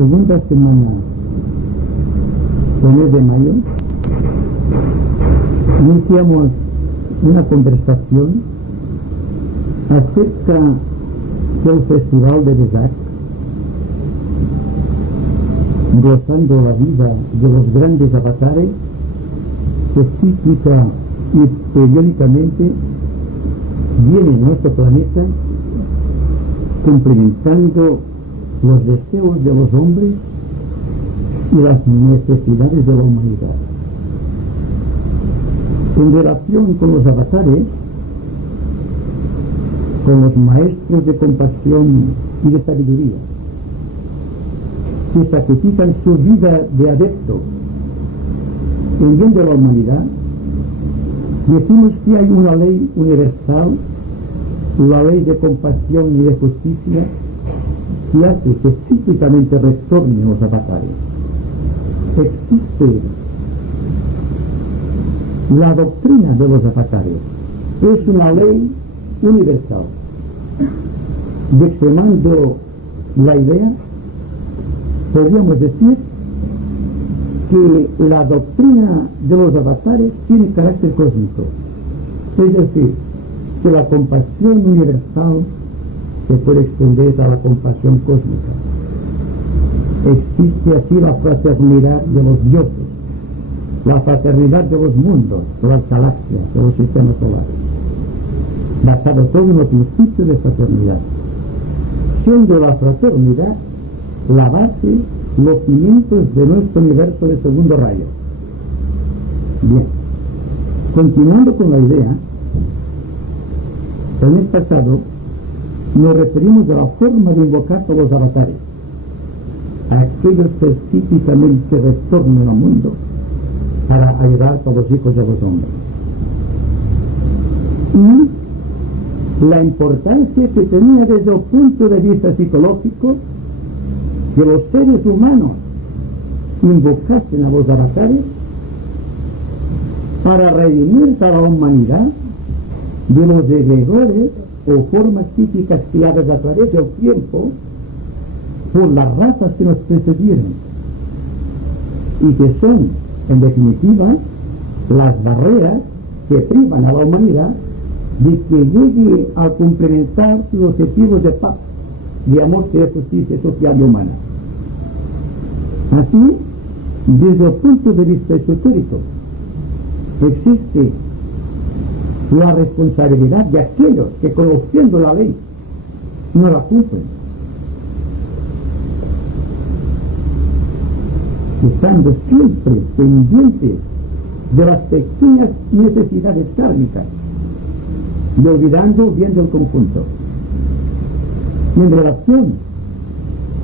segunda semana del mes de mayo iniciamos una conversación acerca del Festival de Vesak, gozando la vida de los grandes avatares que cíclica y periódicamente vienen a nuestro planeta cumplimentando los deseos de los hombres y las necesidades de la humanidad. En relación con los avatares, con los maestros de compasión y de sabiduría, que sacrifican su vida de adepto en bien de la humanidad, decimos que hay una ley universal, la ley de compasión y de justicia, que hace que cíclicamente retornen los avatares. Existe la doctrina de los avatares, es una ley universal. De extremando la idea, podríamos decir que la doctrina de los avatares tiene carácter cósmico, es decir, que la compasión universal se puede extender a la compasión cósmica. Existe así la fraternidad de los dioses, la fraternidad de los mundos, de las galaxias, de los sistemas solares, basado todo en los principios de fraternidad, siendo la fraternidad la base, los cimientos de nuestro universo de segundo rayo. Bien, continuando con la idea, el mes pasado nos referimos a la forma de invocar a los avatares, a aquellos que cíclicamente retornan al mundo para ayudar a los hijos de los hombres. Y la importancia que tenía desde el punto de vista psicológico que los seres humanos invocasen a los avatares para redimir a la humanidad de los egregores o formas psíquicas creadas a través del tiempo por las razas que nos precedieron y que son, en definitiva, las barreras que privan a la humanidad de que llegue a complementar sus objetivos de paz, de amor, de justicia social y humana. Así, desde el punto de vista esotérico, existe la responsabilidad de aquellos que, conociendo la ley, no la cumplen, estando siempre pendientes de las pequeñas necesidades kármicas y olvidando bien del conjunto. En relación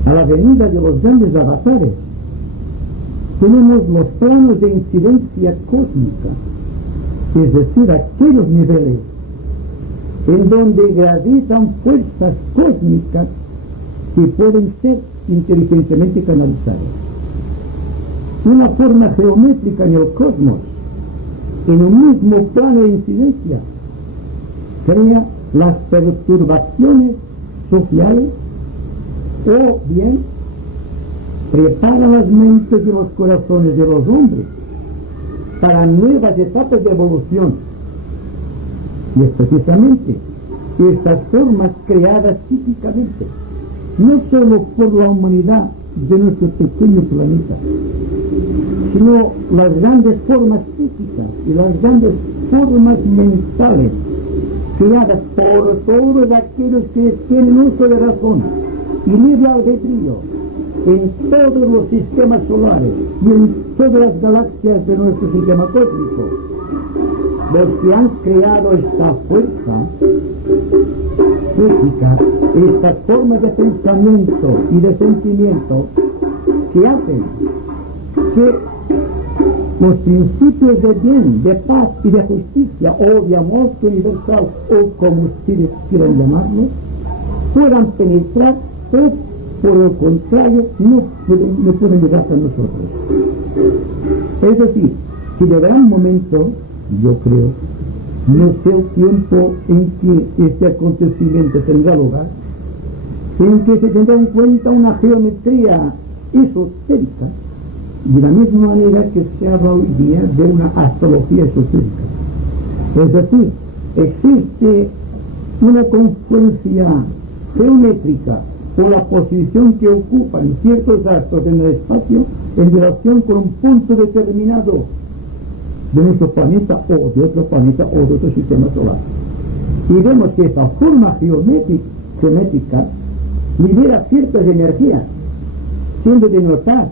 a la venida de los grandes avatares, tenemos los planos de incidencia cósmica, es decir, aquellos niveles en donde gravitan fuerzas cósmicas que pueden ser inteligentemente canalizadas. Una forma geométrica en el cosmos, en un mismo plano de incidencia, crea las perturbaciones sociales o bien prepara las mentes y los corazones de los hombres para nuevas etapas de evolución. Y es precisamente estas formas creadas psíquicamente, no solo por la humanidad de nuestro pequeño planeta, sino las grandes formas psíquicas y las grandes formas mentales creadas por todos aquellos que tienen uso de razón y libre albedrío en todos los sistemas solares y en todas las galaxias de nuestro sistema cósmico. Los que han creado esta fuerza psíquica, estas formas de pensamiento y de sentimiento que hacen que los principios de bien, de paz y de justicia o de amor universal o como ustedes quieran llamarlo, puedan penetrar o por el contrario no pueden llegar a nosotros. Es decir, que llegará un momento, yo creo, no sé el tiempo en que este acontecimiento tendrá lugar, en que se tendrá en cuenta una geometría esotérica, de la misma manera que se habla hoy día de una astrología esotérica. Es decir, existe una confluencia geométrica o la posición que ocupan ciertos astros en el espacio en relación con un punto determinado de nuestro planeta o de otro planeta o de otro sistema solar. Y vemos que esta forma geométrica libera ciertas energías, siendo de notar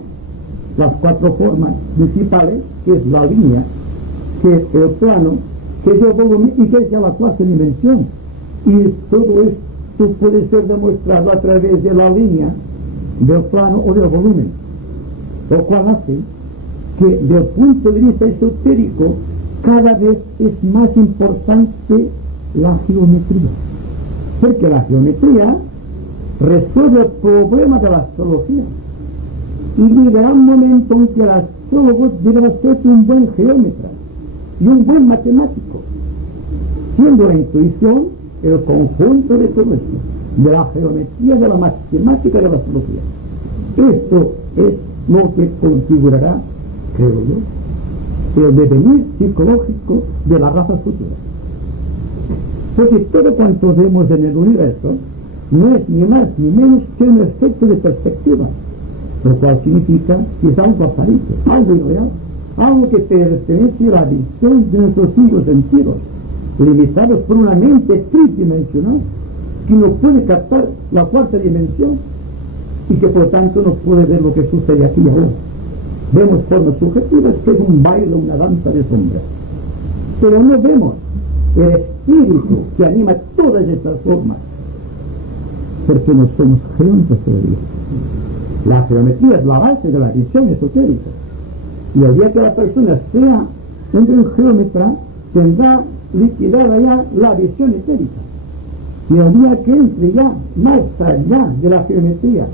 las cuatro formas principales, que es la línea, que es el plano, que es el volumen y que es ya la cuarta dimensión. Y todo esto puede ser demostrado a través de la línea, del plano o del volumen, lo cual hace que desde el punto de vista esotérico cada vez es más importante la geometría, porque la geometría resuelve el problema de la astrología y llegará un momento en que el astrólogo deberá ser un buen geómetra y un buen matemático, siendo la intuición el conjunto de todo esto, de la geometría, de la matemática, de la astrología. Esto es lo que configurará, creo yo, el devenir psicológico de las razas futuras. Porque todo cuanto vemos en el universo no es ni más ni menos que un efecto de perspectiva, lo cual significa que es algo aparente, algo irreal, algo que pertenece a la visión de nuestros cinco sentidos, limitados por una mente tridimensional que no puede captar la cuarta dimensión y que por lo tanto no puede ver lo que sucede aquí y ahora. Vemos formas subjetivas, que es un baile, una danza de sombras, pero no vemos el espíritu que anima todas estas formas, porque no somos geómetras todavía. La geometría es la base de la visión esotérica, y el día que la persona sea un buen geómetra tendrá liquidada ya la visión etérica, y el día que entre ya más allá de la geometría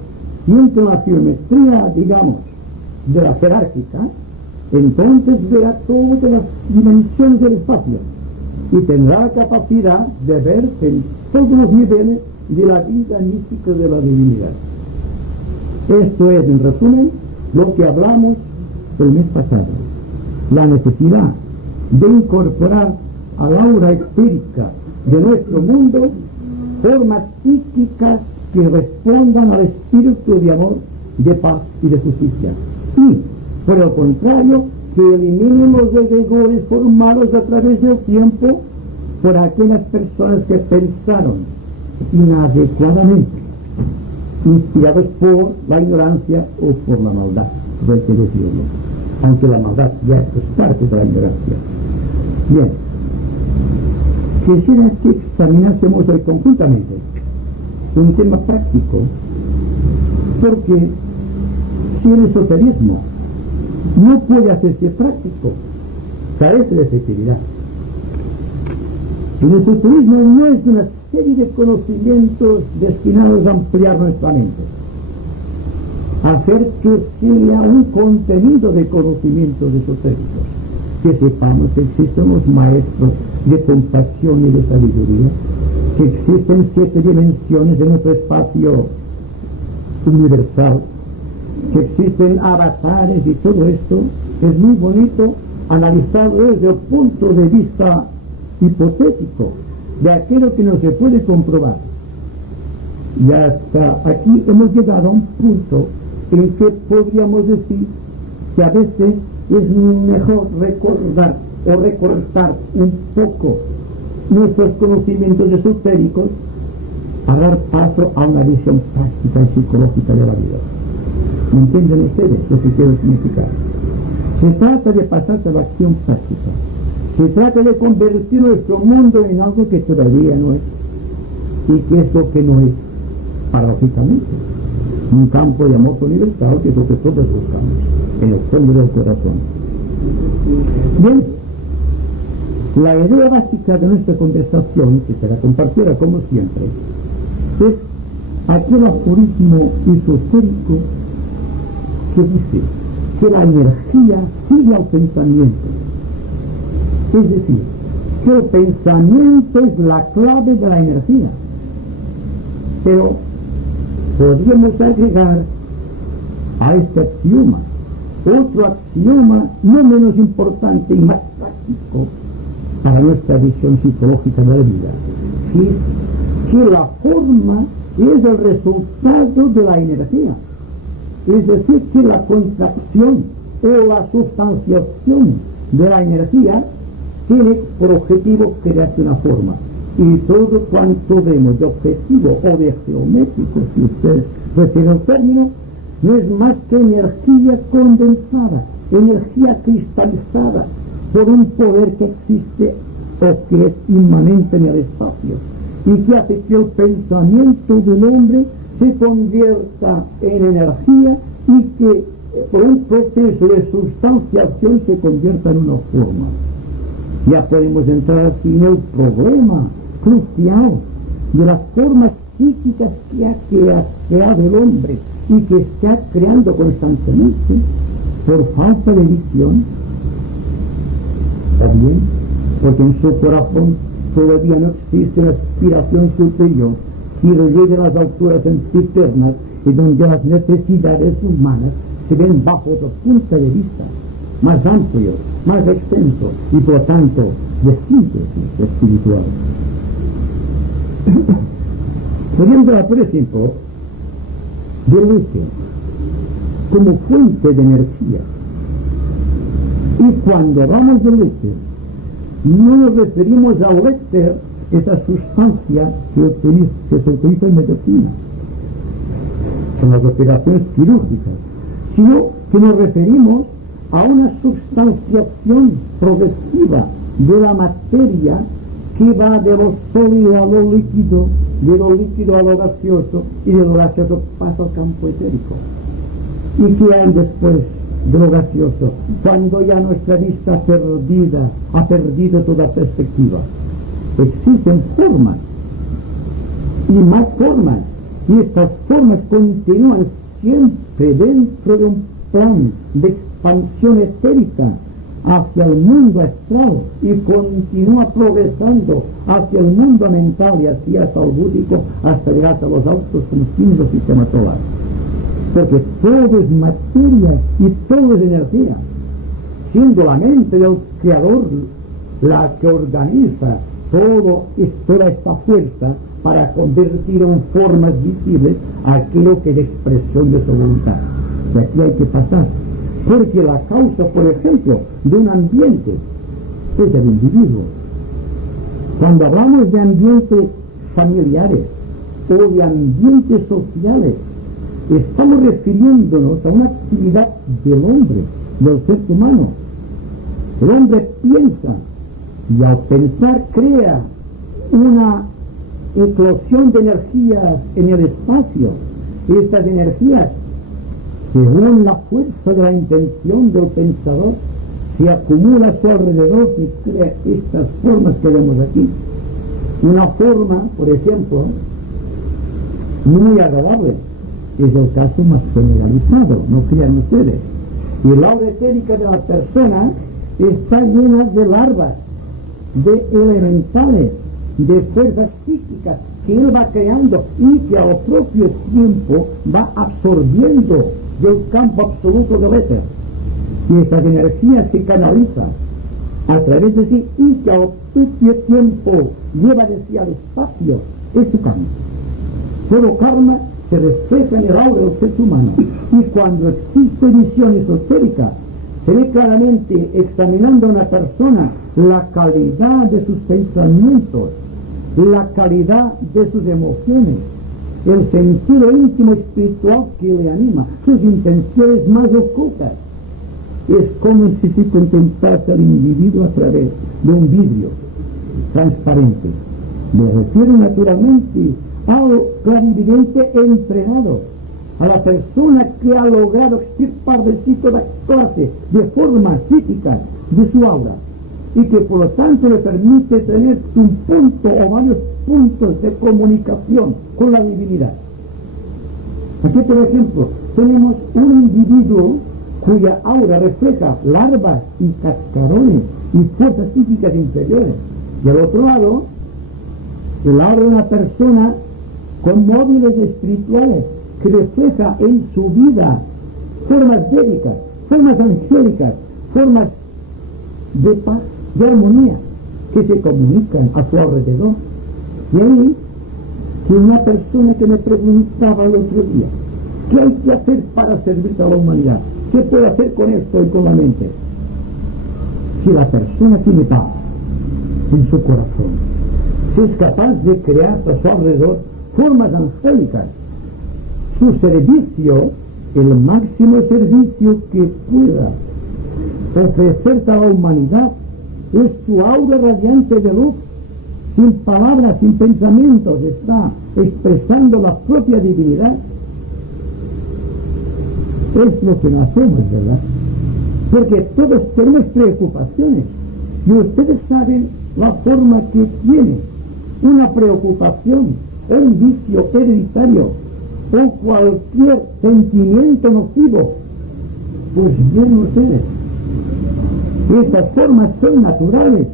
y entre la geometría, digamos, de la jerárquica, entonces verá todas las dimensiones del espacio y tendrá la capacidad de ver en todos los niveles de la vida mística de la divinidad. Esto es, en resumen, lo que hablamos el mes pasado, la necesidad de incorporar al aura etérica de nuestro mundo formas psíquicas que respondan al espíritu de amor, de paz y de justicia, y por el contrario que eliminen los egregores formados a través del tiempo por aquellas personas que pensaron inadecuadamente, inspirados por la ignorancia o por la maldad, por hay que decirlo, aunque la maldad ya es parte de la ignorancia. Bien, quisiera que examinásemos hoy conjuntamente un tema práctico, porque si el esoterismo no puede hacerse práctico, carece de efectividad. El esoterismo no es una serie de conocimientos destinados a ampliar nuestra mente, a hacer que sea un contenido de conocimientos esotéricos, que sepamos que existen los maestros de compasión y de sabiduría, que existen 7 dimensiones en nuestro espacio universal, que existen avatares y todo esto es muy bonito analizado desde el punto de vista hipotético de aquello que no se puede comprobar. Y hasta aquí hemos llegado a un punto en que podríamos decir que a veces es mejor recordar o recortar un poco nuestros conocimientos esotéricos a dar paso a una visión práctica y psicológica de la vida. ¿Me entienden ustedes lo que quiero significar? Se trata de pasar a la acción práctica. Se trata de convertir nuestro mundo en algo que todavía no es, y que es lo que no es, paradójicamente, un campo de amor universal, que es lo que todos buscamos, en el fondo del corazón. Bien, la idea básica de nuestra conversación, que será compartida como siempre, es aquel aforismo esotérico que dice que la energía sigue al pensamiento. Es decir, que el pensamiento es la clave de la energía. Pero podríamos agregar a este axioma. Otro axioma no menos importante y más práctico para nuestra visión psicológica de la vida es que la forma es el resultado de la energía. Es decir, que la contracción o la sustanciación de la energía tiene por objetivo crearse una forma. Y todo cuanto vemos de objetivo o de geométrico, si usted prefiere el término, no es más que energía condensada, energía cristalizada por un poder que existe o que es inmanente en el espacio y que hace que el pensamiento del hombre se convierta en energía y que por un proceso de sustanciación se convierta en una forma. Ya podemos entrar así en el problema crucial de las formas psíquicas que ha creado el hombre y que está creando constantemente por falta de visión, o bien porque en su corazón todavía no existe una aspiración superior que llegue a las alturas eternas y donde las necesidades humanas se ven bajo otro punto de vista más amplio, más extenso y por lo tanto de síntesis espiritual. Podríamos hablar, por ejemplo, del éter como fuente de energía. Y cuando hablamos del éter, no nos referimos al éter, esa sustancia que se utiliza en medicina, en las operaciones quirúrgicas, sino que nos referimos a una sustanciación progresiva de la materia que va de lo sólido a lo líquido, de lo líquido a lo gaseoso y de lo gaseoso pasa al campo etérico. ¿Y qué hay después de lo gaseoso? Cuando ya nuestra vista ha perdido toda perspectiva. Existen formas y más formas, y estas formas continúan siempre dentro de un plan de expansión etérica hacia el mundo astral y continúa progresando hacia el mundo mental y así hasta el búdico, hasta llegar a los altos confines del sistema solar. Porque todo es materia y todo es energía, siendo la mente del Creador la que organiza toda esta fuerza para convertir en formas visibles aquello que es expresión de su voluntad. Y aquí hay que pasar, porque la causa, por ejemplo, de un ambiente es el individuo. Cuando hablamos de ambientes familiares o de ambientes sociales, estamos refiriéndonos a una actividad del hombre, del ser humano. El hombre piensa y al pensar crea una eclosión de energías en el espacio. Estas energías, según la fuerza de la intención del pensador, se acumula a su alrededor y crea estas formas que vemos aquí. Una forma, por ejemplo, muy agradable, es el caso más generalizado, no crean ustedes. Y el aura etérica de la persona está llena de larvas, de elementales, de fuerzas psíquicas que él va creando y que al propio tiempo va absorbiendo del campo absoluto del éter. Y estas energías que canaliza a través de sí y que al propio tiempo lleva de sí al espacio es su karma. Todo karma se refleja en el aura del ser humano. Y cuando existe visión esotérica, se ve claramente, examinando a una persona, la calidad de sus pensamientos, la calidad de sus emociones, el sentido íntimo espiritual que le anima, sus intenciones más ocultas. Es como si se contemplase al individuo a través de un vidrio transparente. Me refiero naturalmente al clarividente entrenado, a la persona que ha logrado extirpar de sí toda clase de formas psíquicas de su aura y que por lo tanto le permite tener un punto o varios puntos de comunicación con la divinidad. Aquí, por ejemplo, tenemos un individuo cuya aura refleja larvas y cascarones y fuerzas psíquicas inferiores. Y al otro lado, el aura de una persona con móviles espirituales que refleja en su vida formas védicas, formas angélicas, formas de paz, de armonía, que se comunican a su alrededor. Y ahí, que una persona que me preguntaba el otro día, ¿qué hay que hacer para servir a la humanidad? ¿Qué puedo hacer con esto y con la mente? Si la persona tiene paz en su corazón, si es capaz de crear a su alrededor formas angélicas, su servicio, el máximo servicio que pueda ofrecer a la humanidad, es su aura radiante de luz, sin palabras, sin pensamientos, está expresando la propia divinidad. Es lo que no hacemos, ¿verdad? Porque todos tenemos preocupaciones, y ustedes saben la forma que tiene una preocupación, un vicio hereditario o cualquier sentimiento nocivo. Pues bien, ustedes, estas formas son naturales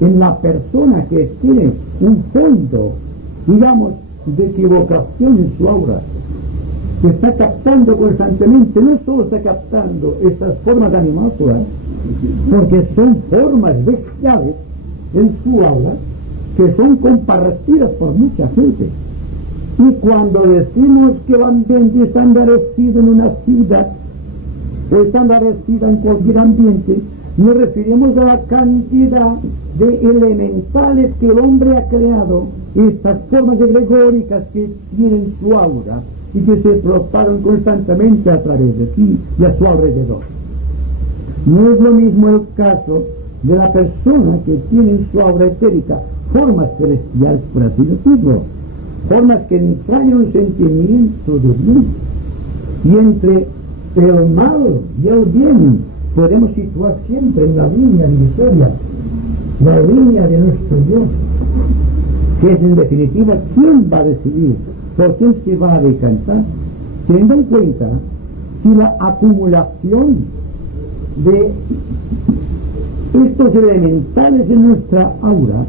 en la persona que tiene un fondo, digamos, de equivocación en su aura, que está captando constantemente, no solo está captando estas formas animales, porque son formas bestiales en su aura que son compartidas por mucha gente. Y cuando decimos que el ambiente está enrarecido en una ciudad o está enrarecido en cualquier ambiente, nos referimos a la cantidad de elementales que el hombre ha creado, estas formas egregóricas que tienen su aura y que se propagan constantemente a través de sí y a su alrededor. No es lo mismo el caso de la persona que tiene en su aura etérica formas celestiales, por así decirlo, formas que entrañan un sentimiento de bien. Y entre el mal y el bien podemos situar siempre en la línea divisoria, la línea de nuestro Dios, que es en definitiva quién va a decidir, por quién se va a decantar, teniendo en cuenta que la acumulación de estos elementales en nuestra aura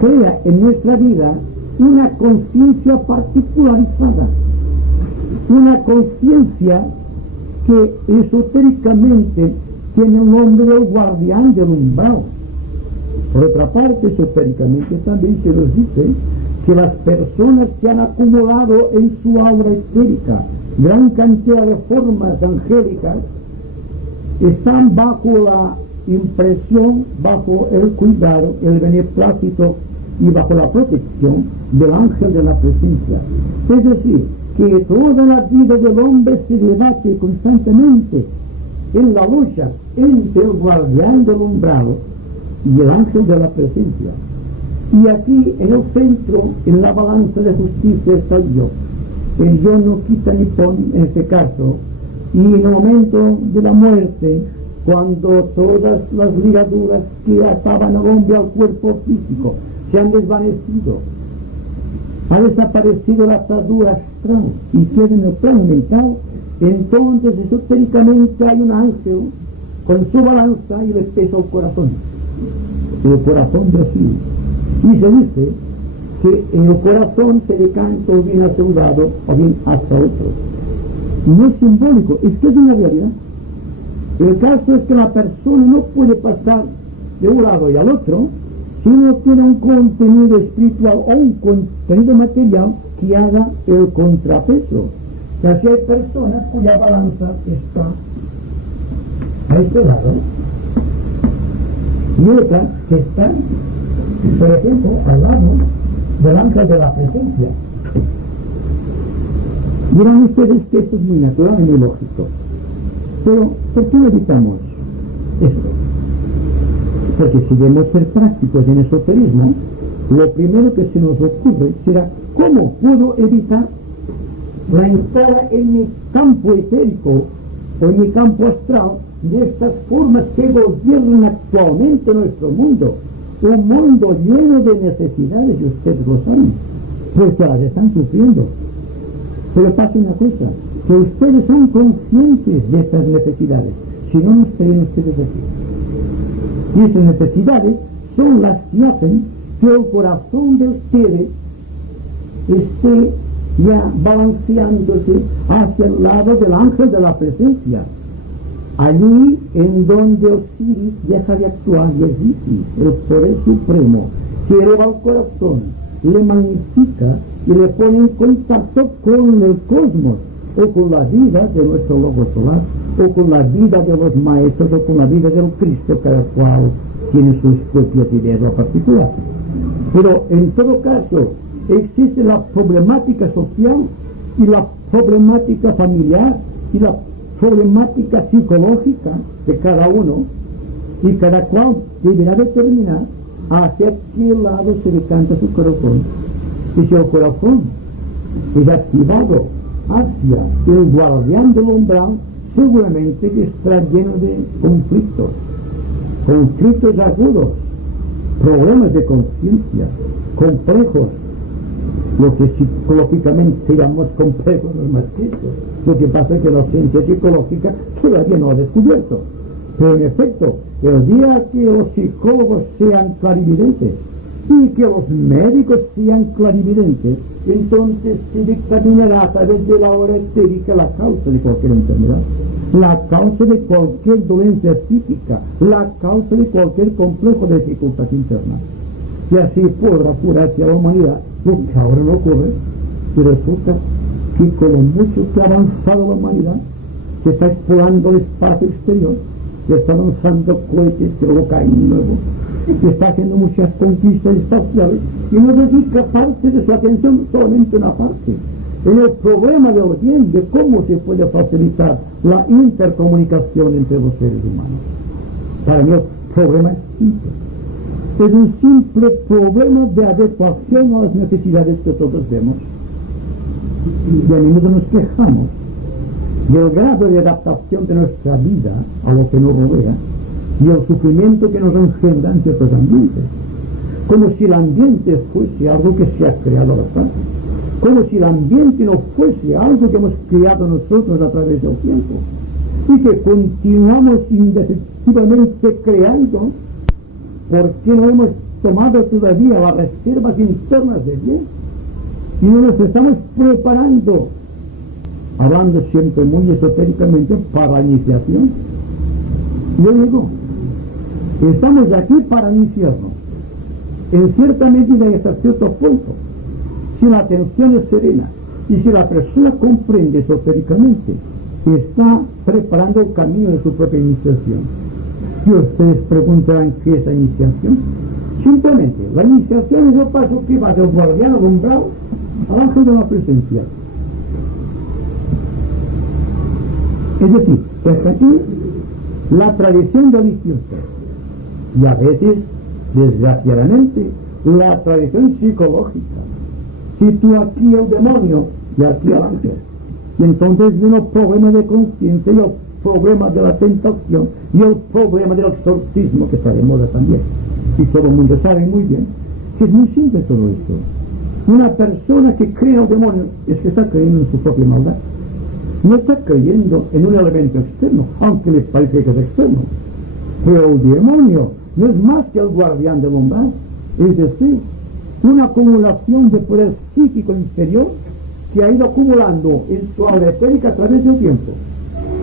crea en nuestra vida una conciencia particularizada, una conciencia que esotéricamente tiene un nombre de guardián del umbral. Por otra parte, esotéricamente también se nos dice que las personas que han acumulado en su aura etérica gran cantidad de formas angélicas están bajo la impresión, bajo el cuidado, el beneplácito y bajo la protección del ángel de la presencia. Es decir, que toda la vida del hombre se debate constantemente en la lucha entre el guardián del umbral y el ángel de la presencia. Y aquí en el centro, en la balanza de justicia, está el yo. El yo no quita ni pone en este caso, y en el momento de la muerte, cuando todas las ligaduras que ataban al hombre al cuerpo físico se han desvanecido, ha desaparecido la atadura astral y queda en el plano mental, entonces esotéricamente hay un ángel con su balanza y le pesa el corazón de así. Y se dice que en el corazón se decanta o bien hacia un lado o bien hacia otro. No es simbólico, es que es una realidad. El caso es que la persona no puede pasar de un lado y al otro si no tiene un contenido espiritual o un contenido material que haga el contrapeso. O sea, si hay personas cuya balanza está a este lado y otra que está, por ejemplo, al lado del ángel de la presencia. Dirán ustedes que esto es muy natural y muy lógico. Pero, ¿por qué evitamos esto? Porque si debemos ser prácticos en esoterismo, lo primero que se nos ocurre será ¿cómo puedo evitar la entrada en mi campo etérico o en mi campo astral de estas formas que gobiernan actualmente nuestro mundo? Un mundo lleno de necesidades, y ustedes lo saben, porque las están sufriendo. Pero pasa una cosa, que ustedes son conscientes de estas necesidades, si no, no estarían ustedes aquí. Y esas necesidades son las que hacen que el corazón de ustedes esté ya balanceándose hacia el lado del ángel de la presencia, allí en donde Osiris deja de actuar y es Isis, el poder supremo, que eleva el corazón, le magnifica y le pone en contacto con el cosmos, o con la vida de nuestro lobo solar, o con la vida de los maestros, o con la vida del Cristo, cada cual tiene sus propias ideas en particular. Pero en todo caso, existe la problemática social y la problemática familiar y la problemática psicológica de cada uno, y cada cual deberá determinar hacia qué lado se decanta su corazón. Y si el corazón es activado hacia el guardián del umbral, seguramente que estará lleno de conflictos agudos, problemas de conciencia, complejos, lo que psicológicamente llamamos complejos los más que estos. Lo que pasa es que la ciencia psicológica todavía no ha descubierto. Pero en efecto, el día que los psicólogos sean clarividentes y que los médicos sean clarividentes, entonces se dictaminará a través de la hora etérica la causa de cualquier enfermedad, la causa de cualquier dolencia psíquica, la causa de cualquier complejo de dificultad interna. Y así podrá curarse a la humanidad, lo que ahora no ocurre. Y resulta que con lo mucho que ha avanzado la humanidad, que está explorando el espacio exterior, que está lanzando cohetes que luego caen nuevo, que está haciendo muchas conquistas espaciales y no dedica parte de su atención solamente a una parte, en el problema del bien, de cómo se puede facilitar la intercomunicación entre los seres humanos. Para mí el problema es simple. Es un simple problema de adecuación a las necesidades que todos vemos. Y a menudo nos quejamos del grado de adaptación de nuestra vida a lo que nos rodea y el sufrimiento que nos engendra en ciertos ambientes, como si el ambiente fuese algo que se ha creado al azar, como si el ambiente no fuese algo que hemos creado nosotros a través del tiempo y que continuamos indefectiblemente creando porque no hemos tomado todavía las reservas internas de bien y no nos estamos preparando, hablando siempre muy esotéricamente, para la iniciación. Yo digo, estamos aquí para iniciarnos, en cierta medida y hasta cierto punto, si la atención es serena y si la persona comprende esotéricamente, está preparando el camino de su propia iniciación. Y ustedes preguntarán qué es la iniciación. Simplemente, la iniciación es el paso que va del guardián al umbral al ángel de la presencia. Es decir, hasta aquí la tradición religiosa y a veces, desgraciadamente, la tradición psicológica sitúa aquí el demonio y aquí el ángel. Y entonces viene el problema de conciencia y el problema de la tentación y el problema del exorcismo, que está de moda también. Y todo el mundo sabe muy bien que es muy simple todo esto. Una persona que cree en el demonio es que está creyendo en su propia maldad. No está creyendo en un elemento externo, aunque le parece que es externo. Pero el demonio no es más que el guardián del umbral, es decir, una acumulación de poder psíquico inferior que ha ido acumulando en su aura etérica a través del tiempo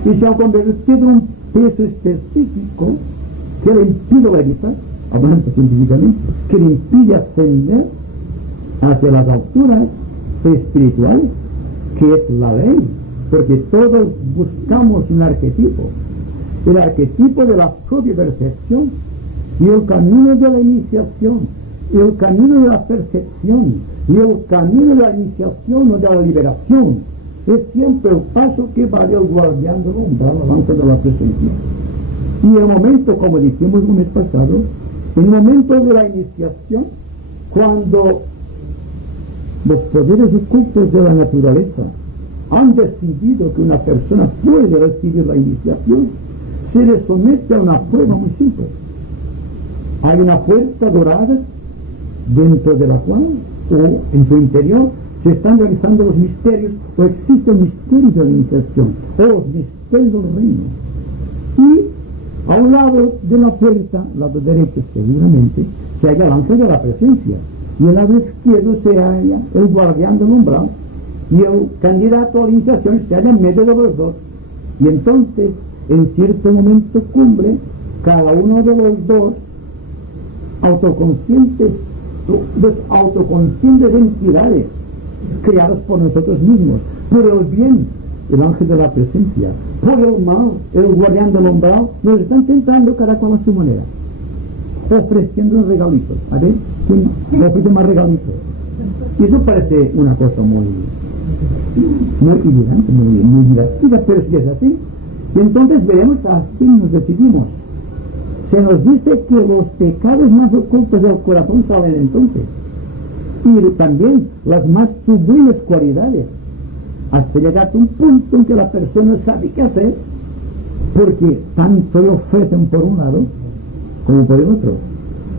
y se ha convertido en un peso específico que le impide levitar, hablando científicamente, que le impide ascender hacia las alturas espirituales, que es la ley, porque todos buscamos un arquetipo, el arquetipo de la propia percepción y el camino de la iniciación, el camino de la percepción y el camino de la iniciación o de la liberación es siempre el paso que va del guardián del umbral al ángel de la presencia. Y el momento, como dijimos el mes pasado, el momento de la iniciación, cuando los poderes ocultos de la naturaleza han decidido que una persona puede recibir la iniciación, se le somete a una prueba muy simple. Hay una puerta dorada dentro de la cual, o en su interior, se están realizando los misterios, o existen misterios de la iniciación, o los misterios del reino. Y a un lado de la puerta, lado derecho seguramente, se halla el ángel de la presencia, y al lado izquierdo se halla el guardián del umbral, y el candidato a la iniciación se halla en medio de los dos. Y entonces, en cierto momento cumbre, cada uno de los dos autoconscientes entidades creadas por nosotros mismos, por el bien, el ángel de la presencia, por el mal, el guardián del umbral, nos están tentando cada cual a su manera, ofreciendo regalitos. A ver, ¿quién ofrece más regalitos? Y eso parece una cosa muy elegante, muy divertida, pero si es así, y entonces veremos a quién nos decidimos. Se nos dice que los pecados más ocultos del corazón salen entonces, y también las más sublimes cualidades, hasta llegar a un punto en que la persona sabe qué hacer, porque tanto le ofrecen por un lado como por el otro.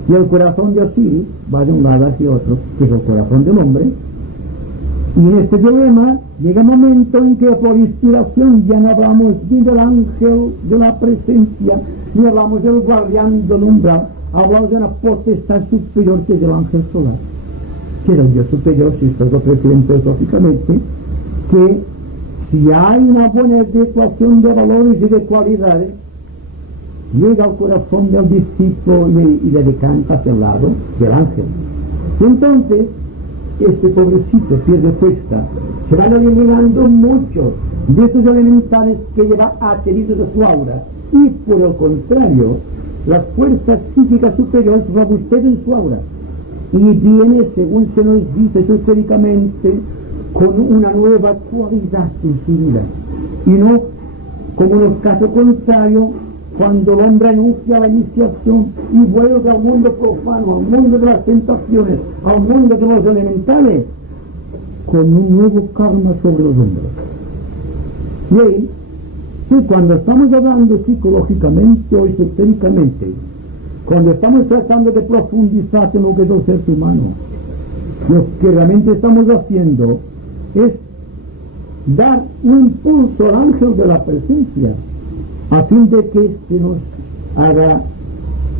Y el corazón de Osiris va de un lado hacia otro, que es el corazón del hombre. Y en este dilema llega un momento en que por inspiración ya no hablamos ni del ángel de la presencia, ni hablamos del guardián del umbral, hablamos de una potestad superior que es el ángel solar, que era el Dios superior, si esto lo prefieren filosóficamente, que si hay una buena adecuación de valores y de cualidades, llega al corazón del discípulo y le decanta hacia el lado del ángel. Y entonces, este pobrecito pierde fuerza, se van eliminando muchos de estos elementales que lleva adheridos a su aura, y por el contrario, las fuerzas psíquicas superiores robustecen su aura, y viene, según se nos dice esotéricamente, con una nueva cualidad en su vida, y no como en el caso contrario, cuando el hombre anuncia la iniciación y vuelve al mundo profano, al mundo de las tentaciones, al mundo de los elementales, con un nuevo karma sobre los hombres. Y ahí, cuando estamos hablando psicológicamente o esotéricamente, cuando estamos tratando de profundizar en lo que es el ser humano, lo que realmente estamos haciendo es dar un impulso al ángel de la presencia, a fin de que éste nos haga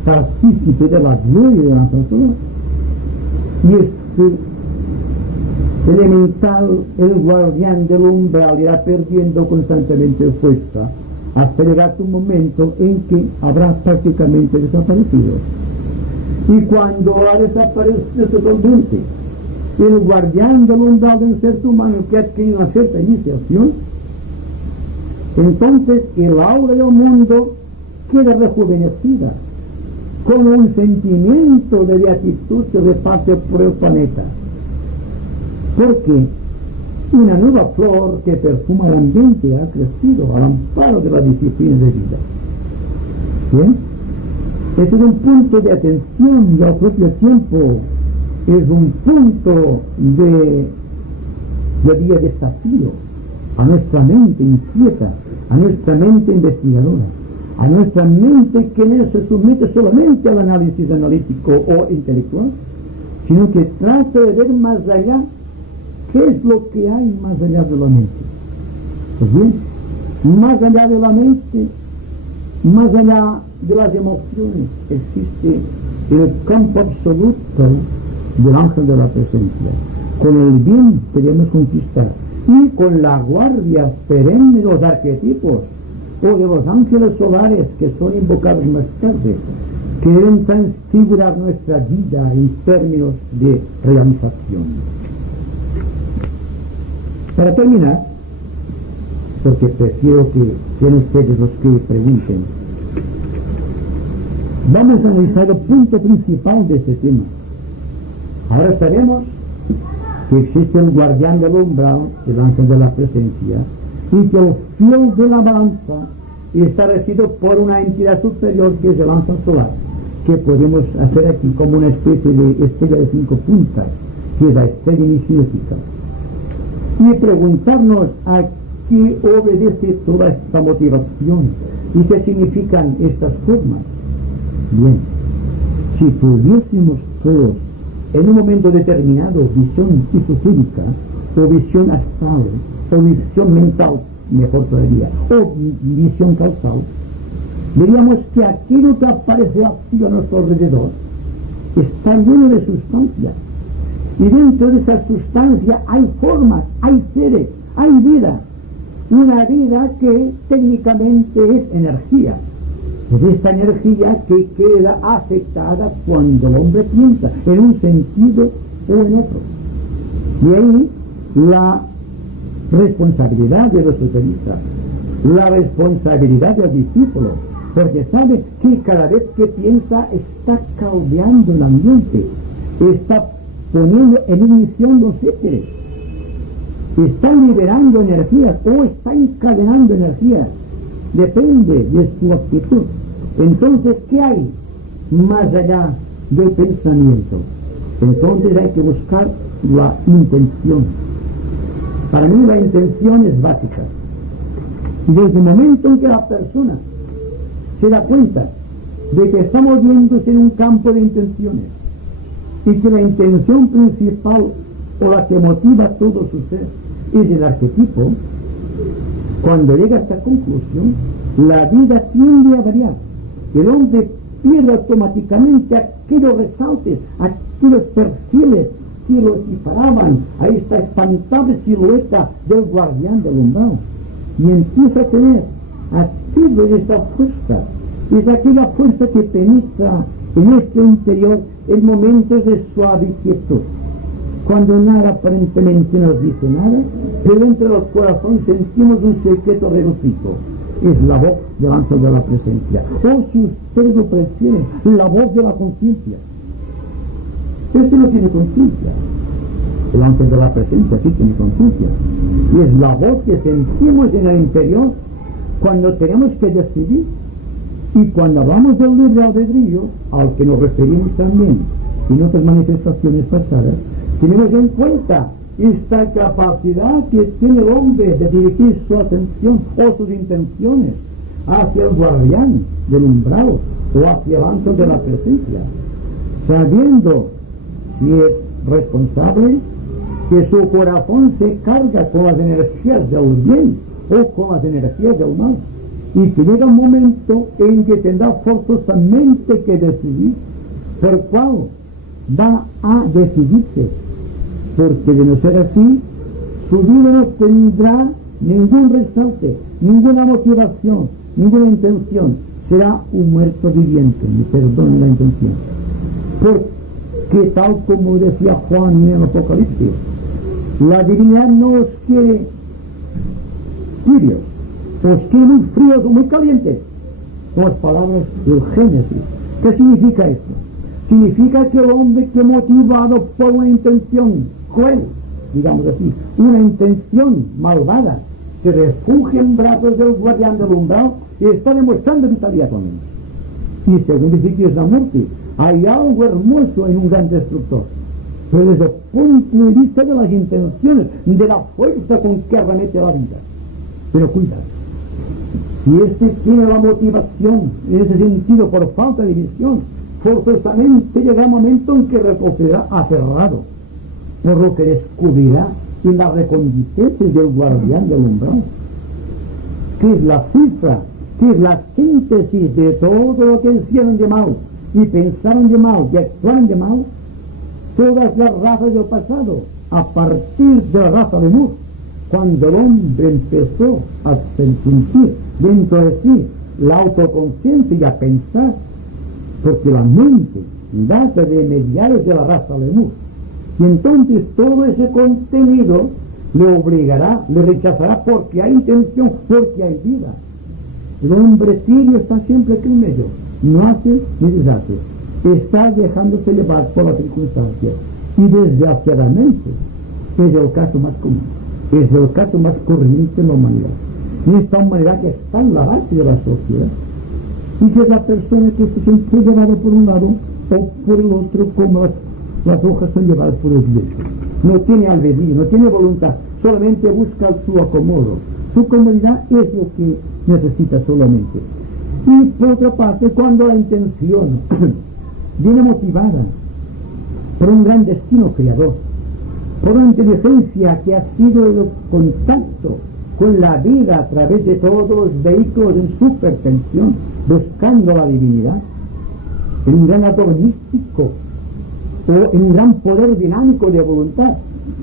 partícipe de la gloria de la ángel solar. Y este elemental, el guardián del umbral, irá perdiendo constantemente fuerza hasta llegar a un momento en que habrá prácticamente desaparecido. Y cuando ha desaparecido totalmente el guardián del umbral del ser humano, que ha adquirido una cierta iniciación, entonces el aura del mundo queda rejuvenecida, con un sentimiento de beatitud se reparte por el planeta, porque una nueva flor que perfuma el ambiente ha crecido al amparo de la disciplina de vida. ¿Bien? Este es un punto de atención y al propio tiempo es un punto de desafío a nuestra mente inquieta, a nuestra mente investigadora, a nuestra mente que no se somete solamente al análisis analítico o intelectual, sino que trata de ver más allá qué es lo que hay más allá de la mente. Pues bien, más allá de la mente, más allá de las emociones, existe el campo absoluto del ángel de la presencia. Con el bien queremos conquistar, y con la guardia perenne de los arquetipos o de los ángeles solares que son invocados más tarde, que deben transfigurar nuestra vida en términos de realización. Para terminar, porque prefiero que sean ustedes los que pregunten, vamos a analizar el punto principal de este tema. Ahora sabemos que existe un guardián del umbral, el ángel de la presencia, y que el fiel de la balanza está regido por una entidad superior que es el ángel solar, que podemos hacer aquí como una especie de estrella de 5 puntas, que es la estrella iniciática, y preguntarnos a qué obedece toda esta motivación y qué significan estas formas. Bien, si tuviésemos todos en un momento determinado visión esotérica, o visión astral, o visión mental, mejor todavía, o visión causal, veríamos que aquello que aparece así a nuestro alrededor está lleno de sustancia, Y dentro de esa sustancia hay formas, hay seres, hay vida. Una vida que técnicamente es energía. Es esta energía que queda afectada cuando el hombre piensa en un sentido o en otro. Y ahí la responsabilidad de los esoteristas, la responsabilidad del discípulo, porque sabe que cada vez que piensa está caldeando el ambiente, está poniendo en ignición los éteres, está liberando energías o está encadenando energías, depende de su actitud. Entonces, ¿qué hay más allá del pensamiento? Entonces hay que buscar la intención. Para mí la intención es básica. Y desde el momento en que la persona se da cuenta de que está moviéndose en un campo de intenciones y que la intención principal o la que motiva todo su ser es el arquetipo, cuando llega a esta conclusión, la vida tiende a variar. El hombre pierde automáticamente aquellos resaltes, aquellos perfiles que lo equiparaban a esta espantable silueta del guardián del umbral, y empieza a tener activo esta fuerza. Es aquella fuerza que penetra en este interior en momentos de suave quietud, cuando nada aparentemente nos dice nada, pero entre los corazones sentimos un secreto regocijo. Es la voz del ángel de la presencia, o si ustedes lo prefieren, la voz de la conciencia. Este no tiene conciencia. El ángel de la presencia sí tiene conciencia, y es la voz que sentimos en el interior cuando tenemos que decidir. Y cuando hablamos del libre albedrío, al que nos referimos también en otras manifestaciones pasadas, tenemos en cuenta esta capacidad que tiene el hombre de dirigir su atención o sus intenciones hacia el guardián del umbral o hacia el ángel de la presencia, sabiendo si es responsable, que su corazón se carga con las energías del bien o con las energías del mal, y que llega un momento en que tendrá forzosamente que decidir por cuál va a decidirse, porque de no ser así, su vida no tendrá ningún resalte, ninguna motivación, ninguna intención. Será un muerto viviente, me perdonen la intención. Porque tal como decía Juan en el Apocalipsis, la divinidad no os quiere tibios, os quiere muy fríos o muy calientes. Son las palabras del Génesis. ¿Qué significa esto? Significa que el hombre que motivado por una intención cruel, digamos así, una intención malvada, se refugia en brazos del guardián del umbral y está demostrando vitalidad también. Y según dice la muerte, hay algo hermoso en un gran destructor, pero desde el punto de vista de las intenciones, de la fuerza con que arremete la vida. Pero cuidado, si este tiene la motivación en ese sentido por falta de visión, forzosamente llegará un momento en que recogerá aferrado, por lo que descubrirá en las reconditeces del guardián del umbral, que es la cifra, que es la síntesis de todo lo que hicieron de mal, y pensaron de mal, y actuaron de mal, todas las razas del pasado, a partir de la raza de Mur, cuando el hombre empezó a sentir dentro de sí la autoconciencia y a pensar, porque la mente data de mediados de la raza lemur, y entonces todo ese contenido le obligará, le rechazará porque hay intención, porque hay vida. El hombre tibio está siempre aquí en medio, no hace ni deshace, está dejándose llevar por las circunstancias, y desgraciadamente es el caso más común, es el caso más corriente en la humanidad, y esta humanidad que está en la base de la sociedad, y que es la persona que se siente llevada por un lado o por el otro, como las hojas son llevadas por el viento. No tiene albedrío, no tiene voluntad, solamente busca su acomodo. Su comodidad es lo que necesita solamente. Y por otra parte, cuando la intención viene motivada por un gran destino creador, por una inteligencia que ha sido el contacto con la vida a través de todos los vehículos en supertensión, buscando la divinidad, en un gran ador místico, o en un gran poder dinámico de voluntad,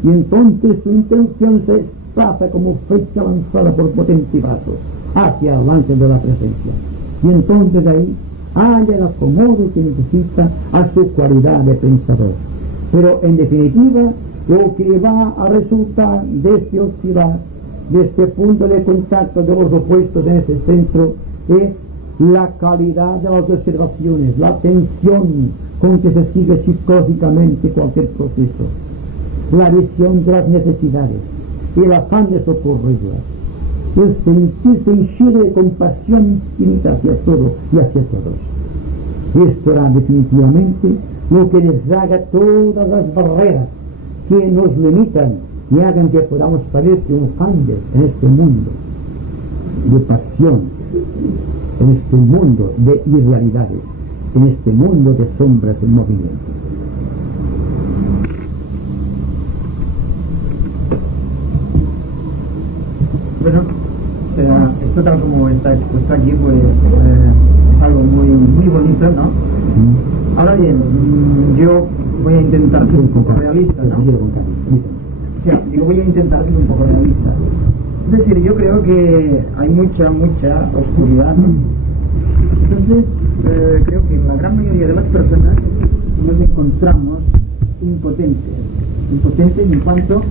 y entonces su intención se desplaza como flecha lanzada por potente brazo hacia el avance de la presencia, y entonces ahí halla el acomodo que necesita a su cualidad de pensador. Pero en definitiva, lo que va a resultar de este oscilar, de este punto de contacto de los opuestos en ese centro, es la calidad de las observaciones, la atención con que se sigue psicológicamente cualquier proceso, la visión de las necesidades, el afán de socorrerlas, el sentirse henchido de compasión infinita hacia todo y hacia todos. Esto era definitivamente lo que deshaga todas las barreras que nos limitan y hagan que podamos salir triunfantes en este mundo de pasión, en este mundo de irrealidades, en este mundo de sombras en movimiento. Bueno, esto tal como está expuesto aquí, pues es algo muy, muy bonito, ¿no? Ahora bien, yo voy a intentar ser un poco realista, ¿no? Voy a intentar ser un poco realista. Es decir, yo creo que hay mucha oscuridad, ¿no? Entonces, creo que la gran mayoría de las personas nos encontramos impotentes en cuanto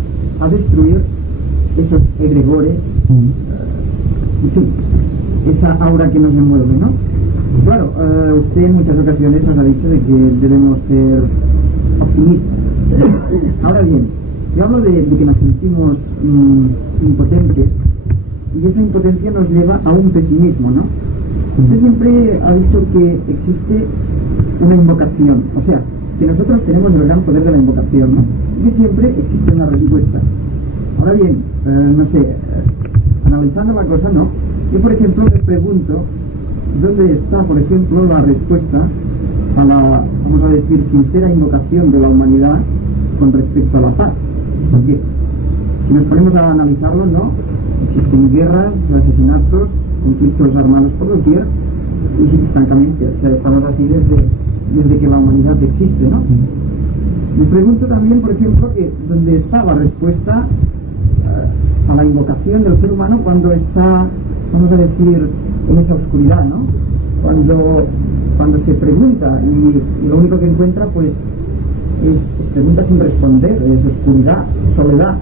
a destruir esos egregores, en fin, esa aura que nos envuelve, ¿no? Claro, usted en muchas ocasiones nos ha dicho de que debemos ser optimistas. Ahora bien, yo hablo de que nos sentimos impotentes, y esa impotencia nos lleva a un pesimismo, ¿no? Usted siempre ha dicho que existe una invocación, o sea, que nosotros tenemos el gran poder de la invocación, ¿no? Y que siempre existe una respuesta. Ahora bien, no sé, analizando la cosa, ¿no? Yo, por ejemplo, me pregunto dónde está, por ejemplo, la respuesta a la, vamos a decir, sincera invocación de la humanidad con respecto a la paz. Porque si nos ponemos a analizarlo, ¿no? Existen guerras, asesinatos, conflictos armados por doquier, y francamente, o sea, estamos así desde que la humanidad existe, ¿no? Me pregunto también, por ejemplo, que dónde está la respuesta a la invocación del ser humano cuando está, vamos a decir, en esa oscuridad, ¿no? Cuando se pregunta y lo único que encuentra, pues, es preguntas sin responder, es oscuridad, soledad,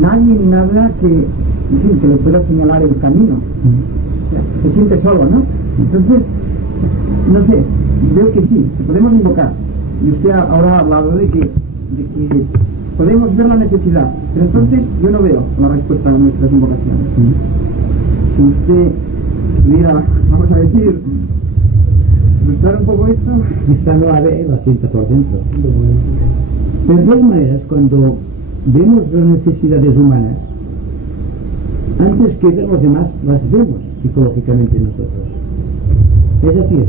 nadie ni nada que, en fin, que le pueda señalar el camino. O sea, se siente solo, ¿no? Entonces, no sé, veo que sí, que podemos invocar. Y usted ahora ha hablado de que podemos ver la necesidad, pero entonces yo no veo la respuesta a nuestras invocaciones. Si usted pudiera, vamos a decir, ilustrar un poco esto. Quizá no la ve, la sienta por dentro. Pero de todas maneras, cuando vemos las necesidades humanas, antes que ver los demás, las vemos psicológicamente nosotros. Es decir,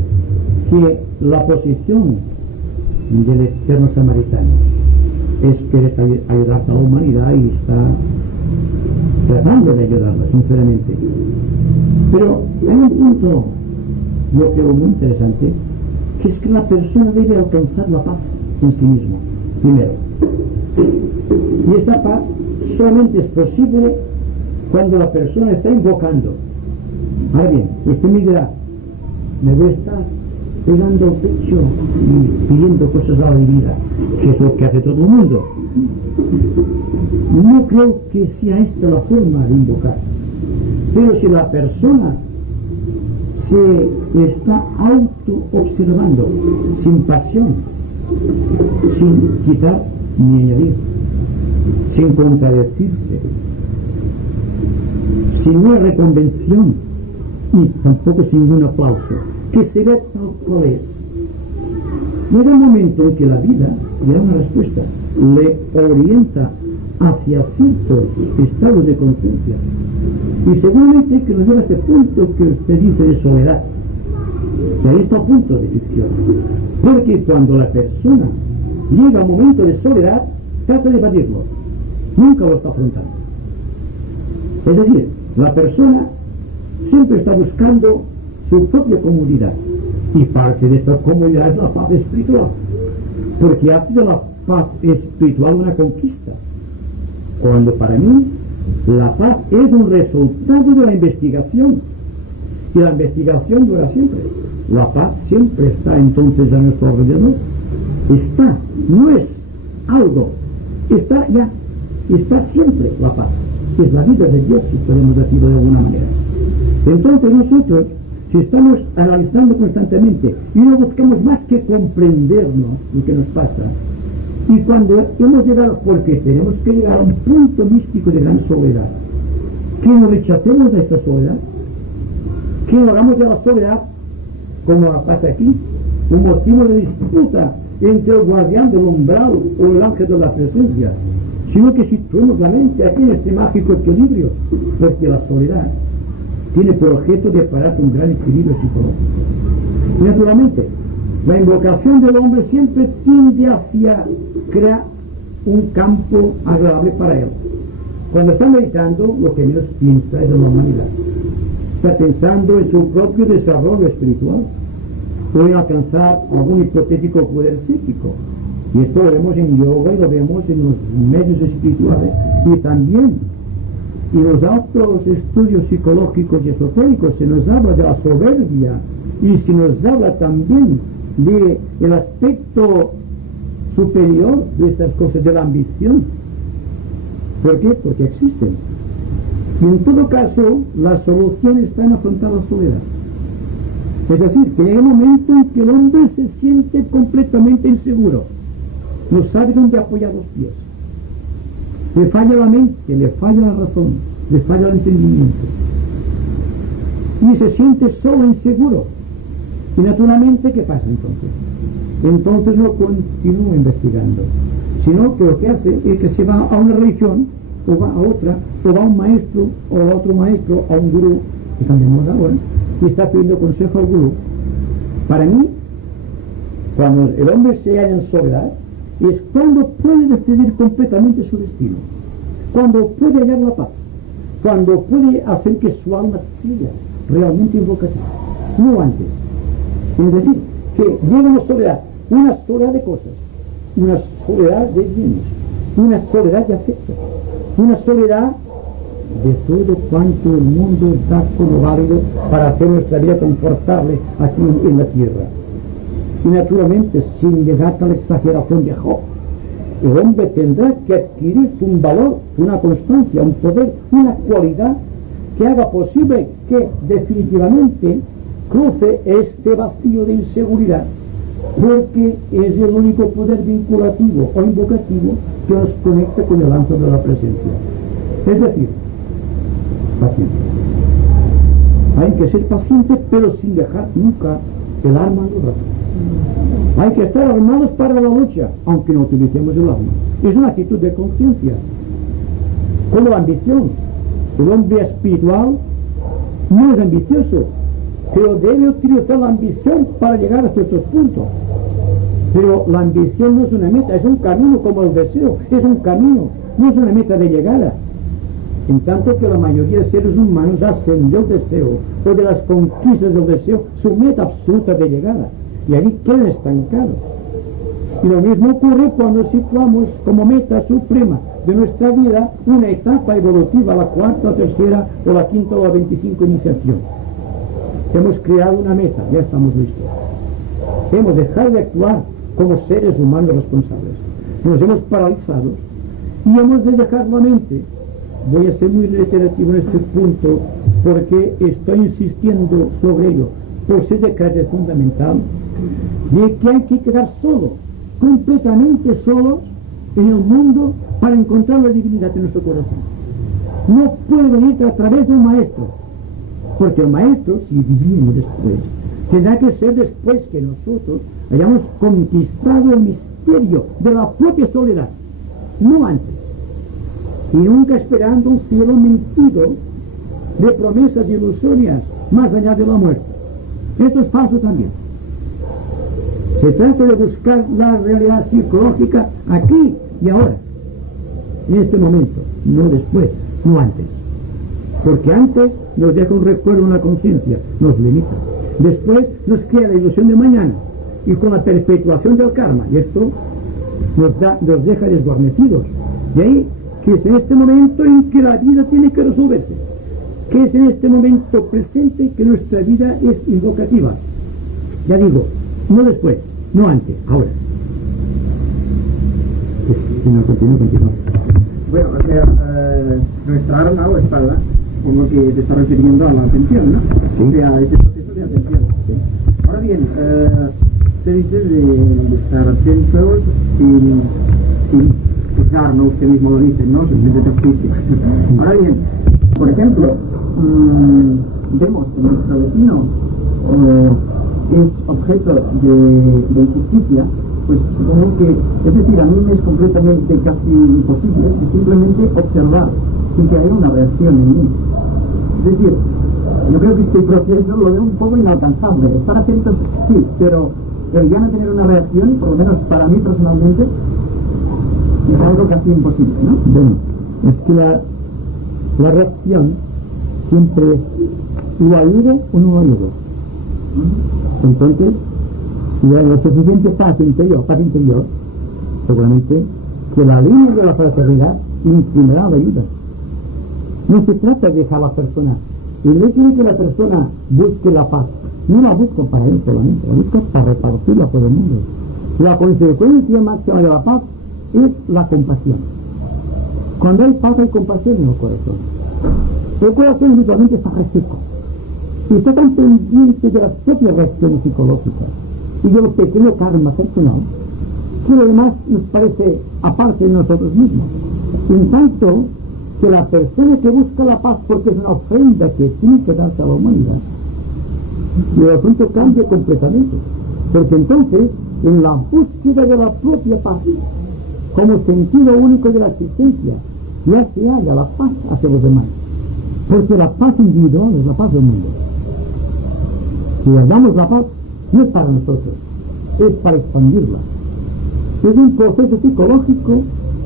que la posición del eterno samaritano es querer ayudar a la humanidad y está tratando de ayudarla, sinceramente. Pero hay un punto, yo creo, muy interesante, que es que la persona debe alcanzar la paz en sí mismo, primero. Y esta paz solamente es posible cuando la persona está invocando. Ahora bien, usted me dirá, me voy a estar pegando el pecho y pidiendo cosas a la vida, que es lo que hace todo el mundo. No creo que sea esta la forma de invocar. Pero si la persona se está auto-observando, sin pasión, sin quitar ni añadir, sin contradecirse, sin una reconvención y tampoco sin un aplauso, que se ve tal cual es. Llega un momento en que la vida le da una respuesta, le orienta hacia ciertos estados de conciencia, y seguramente que nos lleva a este punto que usted dice de soledad, que ahí está el punto de ficción, porque cuando la persona llega a un momento de soledad, trata de evadirlo, nunca lo está afrontando. Es decir, la persona siempre está buscando su propia comodidad, y parte de esta comodidad es la paz espiritual. porque hace de la paz espiritual una conquista, cuando para mí la paz es un resultado de la investigación, y la investigación dura siempre. La paz siempre está entonces a nuestro alrededor, está, no es algo, está ya, está siempre la paz, es la vida de Dios, si podemos decirlo de alguna manera. Entonces nosotros, si estamos analizando constantemente y no buscamos más que comprendernos lo que nos pasa, y cuando hemos llegado, porque tenemos que llegar a un punto místico de gran soledad, que nos rechacemos a esta soledad, que no hagamos de la soledad, como pasa aquí, un motivo de disputa entre el guardián del umbral o el ángel de la presencia, sino que situemos la mente aquí en este mágico equilibrio, porque la soledad tiene por objeto de parar un gran equilibrio psicológico. Y naturalmente, la invocación del hombre siempre tiende hacia crear un campo agradable para él. Cuando está meditando, lo que menos piensa es en la humanidad. Está pensando en su propio desarrollo espiritual o en alcanzar algún hipotético poder psíquico. Y esto lo vemos en yoga y lo vemos en los medios espirituales y también en los altos estudios psicológicos y esotéricos. Se nos habla de la soberbia y se nos habla también del aspecto superior de estas cosas, de la ambición. ¿Por qué? Porque existen. Y en todo caso, la solución está en afrontar la soledad. Es decir, que llega un momento en que el hombre se siente completamente inseguro, no sabe dónde apoyar los pies, le falla la mente, le falla la razón, le falla el entendimiento, y se siente solo, inseguro. Y naturalmente, ¿qué pasa entonces? Entonces no continúa investigando, sino que lo que hace es que se va a una religión, o va a otra, o va a un maestro, o a otro maestro, a un gurú, que están de moda ahora, y está pidiendo consejo al gurú. Para mí, cuando el hombre se halla en soledad, es cuando puede decidir completamente su destino, cuando puede hallar la paz, cuando puede hacer que su alma sea realmente invocativa, no antes. Es decir, que llega una soledad de cosas, una soledad de bienes, una soledad de afectos, una soledad de todo cuanto el mundo da como válido para hacer nuestra vida confortable aquí en la tierra. Y naturalmente, sin llegar a la exageración de Job, el hombre tendrá que adquirir un valor, una constancia, un poder, una cualidad que haga posible que definitivamente cruce este vacío de inseguridad, porque es el único poder vinculativo o invocativo que nos conecta con el ángel de la presencia. Es decir, paciencia. Hay que ser paciente, pero sin dejar nunca el arma en los brazos. Hay que estar armados para la lucha, aunque no utilicemos el arma. Es una actitud de conciencia. Como la ambición. El hombre espiritual no es ambicioso, pero debe utilizar la ambición para llegar a ciertos puntos. Pero la ambición no es una meta, es un camino, como el deseo, es un camino, no es una meta de llegada. En tanto que la mayoría de seres humanos hacen del deseo o de las conquistas del deseo su meta absoluta de llegada, y allí quedan estancados. Y lo mismo ocurre cuando situamos como meta suprema de nuestra vida una etapa evolutiva, la cuarta, la tercera o la quinta o la 25 iniciación. Hemos creado una meta, ya estamos listos. Hemos dejado de actuar como seres humanos responsables. Nos hemos paralizado y hemos de dejar la mente. Voy a ser muy reiterativo en este punto porque estoy insistiendo sobre ello, por ser de carácter fundamental, de que hay que quedar solos, completamente solos en el mundo para encontrar la divinidad en nuestro corazón. No puede venir a través de un maestro, porque el maestro, si viene después, tendrá que ser después que nosotros hayamos conquistado el misterio de la propia soledad, no antes. Y nunca esperando un cielo mentido de promesas ilusorias más allá de la muerte. Esto es falso también. Se trata de buscar la realidad psicológica aquí y ahora, en este momento, no después, no antes. Porque antes nos deja un recuerdo, una conciencia, nos limita. Después nos crea la ilusión de mañana, y con la perpetuación del karma. Y esto nos deja desguarnecidos. De ahí que es en este momento en que la vida tiene que resolverse, que es en este momento presente que nuestra vida es invocativa. Ya digo, no después, no antes, ahora. Si no, continúo. Bueno, o sea, nuestra arma o espada, como que te está refiriendo a la atención, ¿no? Sí. O sea, ese proceso de atención. Sí. Ahora bien, usted dice de estar atentos sin juzgar, ¿no? Usted mismo lo dice, ¿no? Sin meter juicio. Ahora bien, por ejemplo, vemos que nuestro vecino es objeto de injusticia, pues supongo que, es decir, a mí me es completamente casi imposible simplemente observar sin que haya una reacción en mí. Es decir, yo creo que este proceso lo veo un poco inalcanzable. Estar atentos, sí, pero ya no tener una reacción, por lo menos para mí personalmente, es algo casi imposible, ¿no? Bueno, es que la reacción siempre es o ayuda o no ayuda. Entonces, si hay lo suficiente paz interior, seguramente que la línea de la fraternidad inclinará la ayuda. No se trata de dejar a la persona. El hecho de que la persona busque la paz, no la busca para él solamente, la busca para repartirla por el mundo. La consecuencia máxima de la paz es la compasión. Cuando hay paz hay compasión en el corazón. El corazón habitualmente está reseco y está tan pendiente de las propias reacciones psicológicas y de los pequeños karma personal que lo demás nos parece aparte de nosotros mismos. En tanto que la persona que busca la paz porque es una ofrenda que tiene que darse a la humanidad, y el asunto cambia completamente, porque entonces en la búsqueda de la propia paz como sentido único de la existencia ya se halla la paz hacia los demás, porque la paz individual es la paz del mundo. Si hallamos la paz no es para nosotros, es para expandirla. Es un proceso psicológico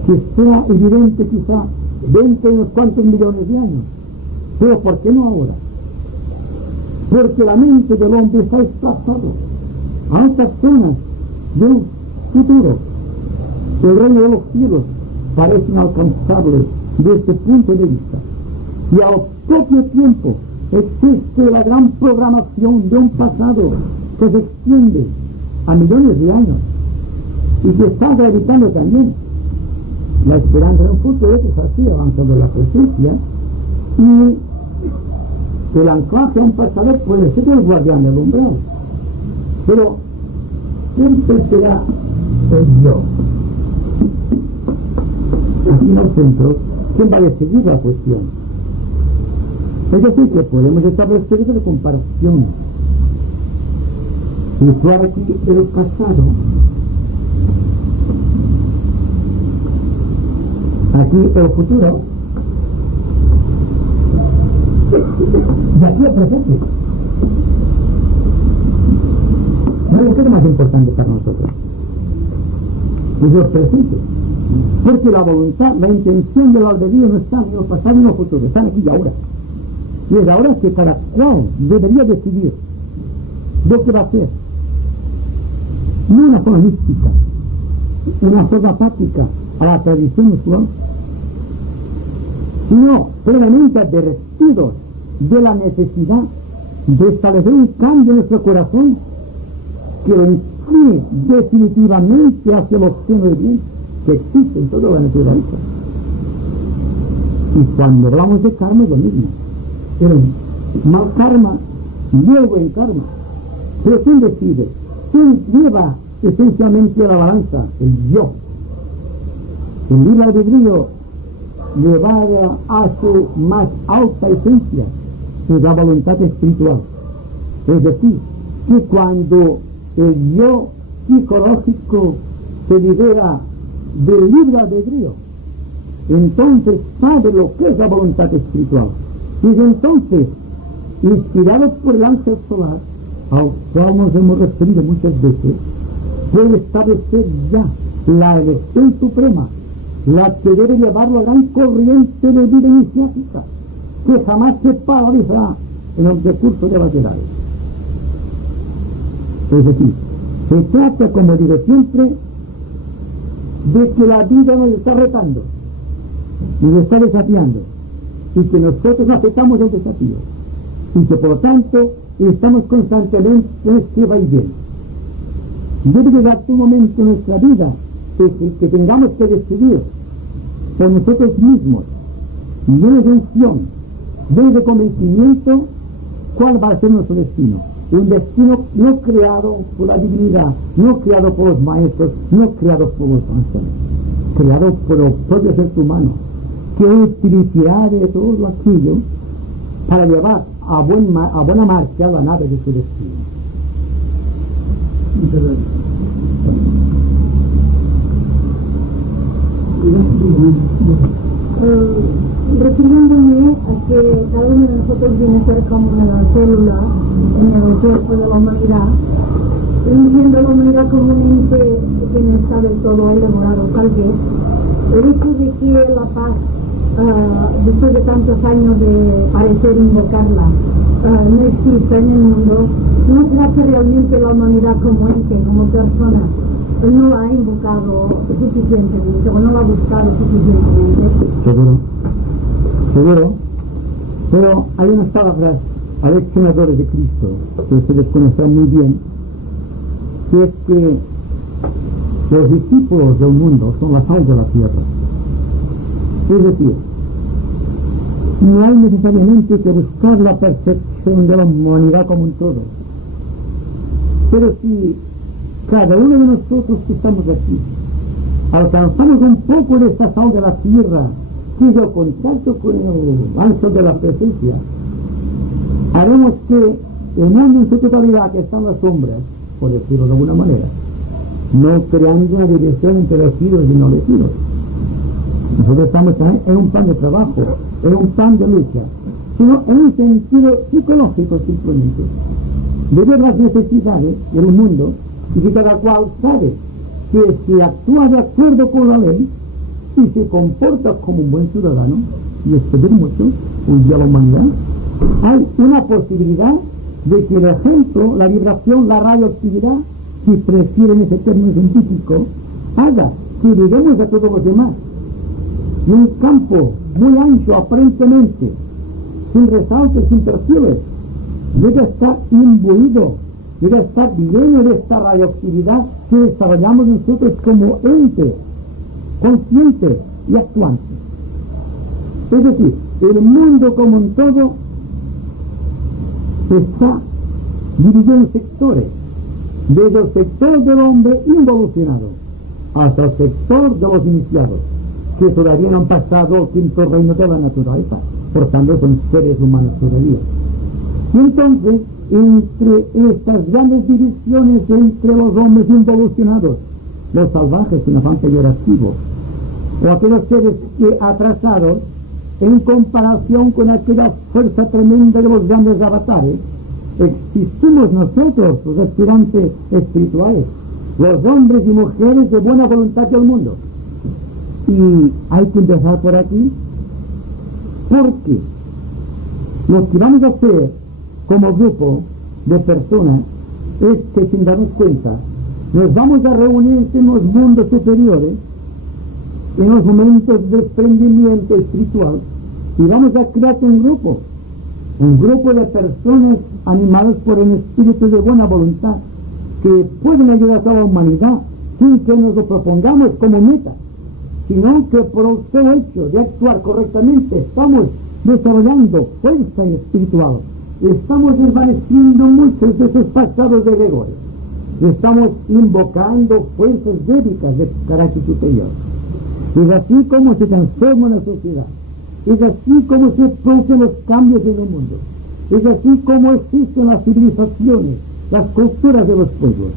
que sea evidente quizá dentro de unos cuantos millones de años, pero ¿por qué no ahora? Porque la mente del hombre está desplazada a otras zonas del futuro. El reino de los cielos parece inalcanzable desde este punto de vista, y al propio tiempo existe la gran programación de un pasado que se extiende a millones de años y que está gravitando también la esperanza de un futuro que es así, avanzando la presencia, y el anclaje a un pasado puede ser el guardián del umbral, pero siempre será el yo. Aquí en el centro, ¿quién va a decidir la cuestión? Es decir, que podemos establecer una comparación. Situar aquí el pasado, aquí el futuro, y aquí el presente. ¿No? ¿Qué es lo más importante para nosotros? Es el presente. Porque la voluntad, la intención del albedrío no está en el pasado ni en el futuro, están aquí y ahora. Y es ahora que cada cual debería decidir lo que va a hacer. No una forma mística, una forma práctica a la tradición usual, sino plenamente advertidos de la necesidad de establecer un cambio en nuestro corazón que lo incline definitivamente hacia el océano del bien que existe en toda la naturaleza. Y cuando hablamos de karma es lo mismo. El mal karma y el buen karma. Pero ¿quién decide? ¿Quién lleva esencialmente a la balanza? El yo. El libre albedrío llevada a su más alta esencia es la voluntad espiritual. Es decir, que cuando el yo psicológico se libera del libre albedrío, entonces sabe lo que es la voluntad espiritual. Y entonces, inspirados por el ángel solar, al cual nos hemos referido muchas veces, puede establecer ya la elección suprema, la que debe llevar la gran corriente de vida iniciática, que jamás se paralizará en el recurso de las edades. Es decir, Se trata, como digo siempre, de que la vida nos está retando, nos está desafiando, y que nosotros aceptamos el desafío, y que por lo tanto estamos constantemente en este vaivén. Debe llegar un momento en nuestra vida que tengamos que decidir por nosotros mismos, llenos de unción, llenos de convencimiento, cuál va a ser nuestro destino. Un destino no creado por la divinidad, no creado por los maestros, no creado por los ángeles, creado por el propio ser humano, que utilizará de todo aquello para llevar a buena marcha la nave de su destino. Refiriéndome a que cada uno de nosotros viene a ser como una célula en el cuerpo de la humanidad, viendo la humanidad como un ente que no está del todo elaborado, tal vez el hecho de que la paz, después de tantos años de parecer invocarla, no exista en el mundo, no será que realmente la humanidad como ente, como persona, no la ha invocado suficientemente o no la ha buscado suficientemente. Seguro, pero hay unas palabras aleccionadores de Cristo que ustedes conocen muy bien, que es que los discípulos del mundo son la sal de la tierra. Es decir, no hay necesariamente que buscar la perfección de la humanidad como un todo, pero si cada uno de nosotros que estamos aquí alcanzamos un poco de esta sal de la tierra, que es el contacto con el ángel de la presencia, haremos que el mundo en su totalidad, que está en las sombras, por decirlo de alguna manera, no creando una división entre elegidos y no elegidos. Nosotros estamos en un plan de trabajo, en un plan de lucha, sino en un sentido psicológico simplemente, de ver las necesidades del mundo, y que cada cual sabe que si actúa de acuerdo con la ley y se comporta como un buen ciudadano, y es pedir mucho, un día a la humanidad, hay una posibilidad de que el ejemplo, la vibración, la radioactividad, si prefieren ese término científico, haga que lleguemos a todos los demás. Y un campo muy ancho aparentemente, sin resaltos, sin perfiles, llega a estar imbuido, llega a estar lleno de esta radioactividad que desarrollamos nosotros como ente, consciente y actuante. Es decir, el mundo como un todo está dividido en sectores, desde el sector del hombre involucionado hasta el sector de los iniciados, que todavía no han pasado el quinto reino de la naturaleza, por tanto son seres humanos todavía. Y entonces, entre estas grandes divisiones entre los hombres involucionados, los salvajes sin afán peyorativo, o aquellos seres que atrasados en comparación con aquella fuerza tremenda de los grandes avatares, existimos nosotros, los aspirantes espirituales, los hombres y mujeres de buena voluntad del mundo. Y hay que empezar por aquí, porque lo que vamos a hacer como grupo de personas es que, sin darnos cuenta, nos vamos a reunir en los mundos superiores, en los momentos de desprendimiento espiritual, y vamos a crear un grupo de personas animadas por un espíritu de buena voluntad, que pueden ayudar a toda la humanidad sin que nos lo propongamos como meta, sino que por el solo hecho de actuar correctamente estamos desarrollando fuerza espiritual, estamos desvaneciendo muchos de esos pasados de rigores, estamos invocando fuerzas bébicas de carácter superior. Es así como se transforma la sociedad, es así como se producen los cambios en el mundo, es así como existen las civilizaciones, las culturas de los pueblos.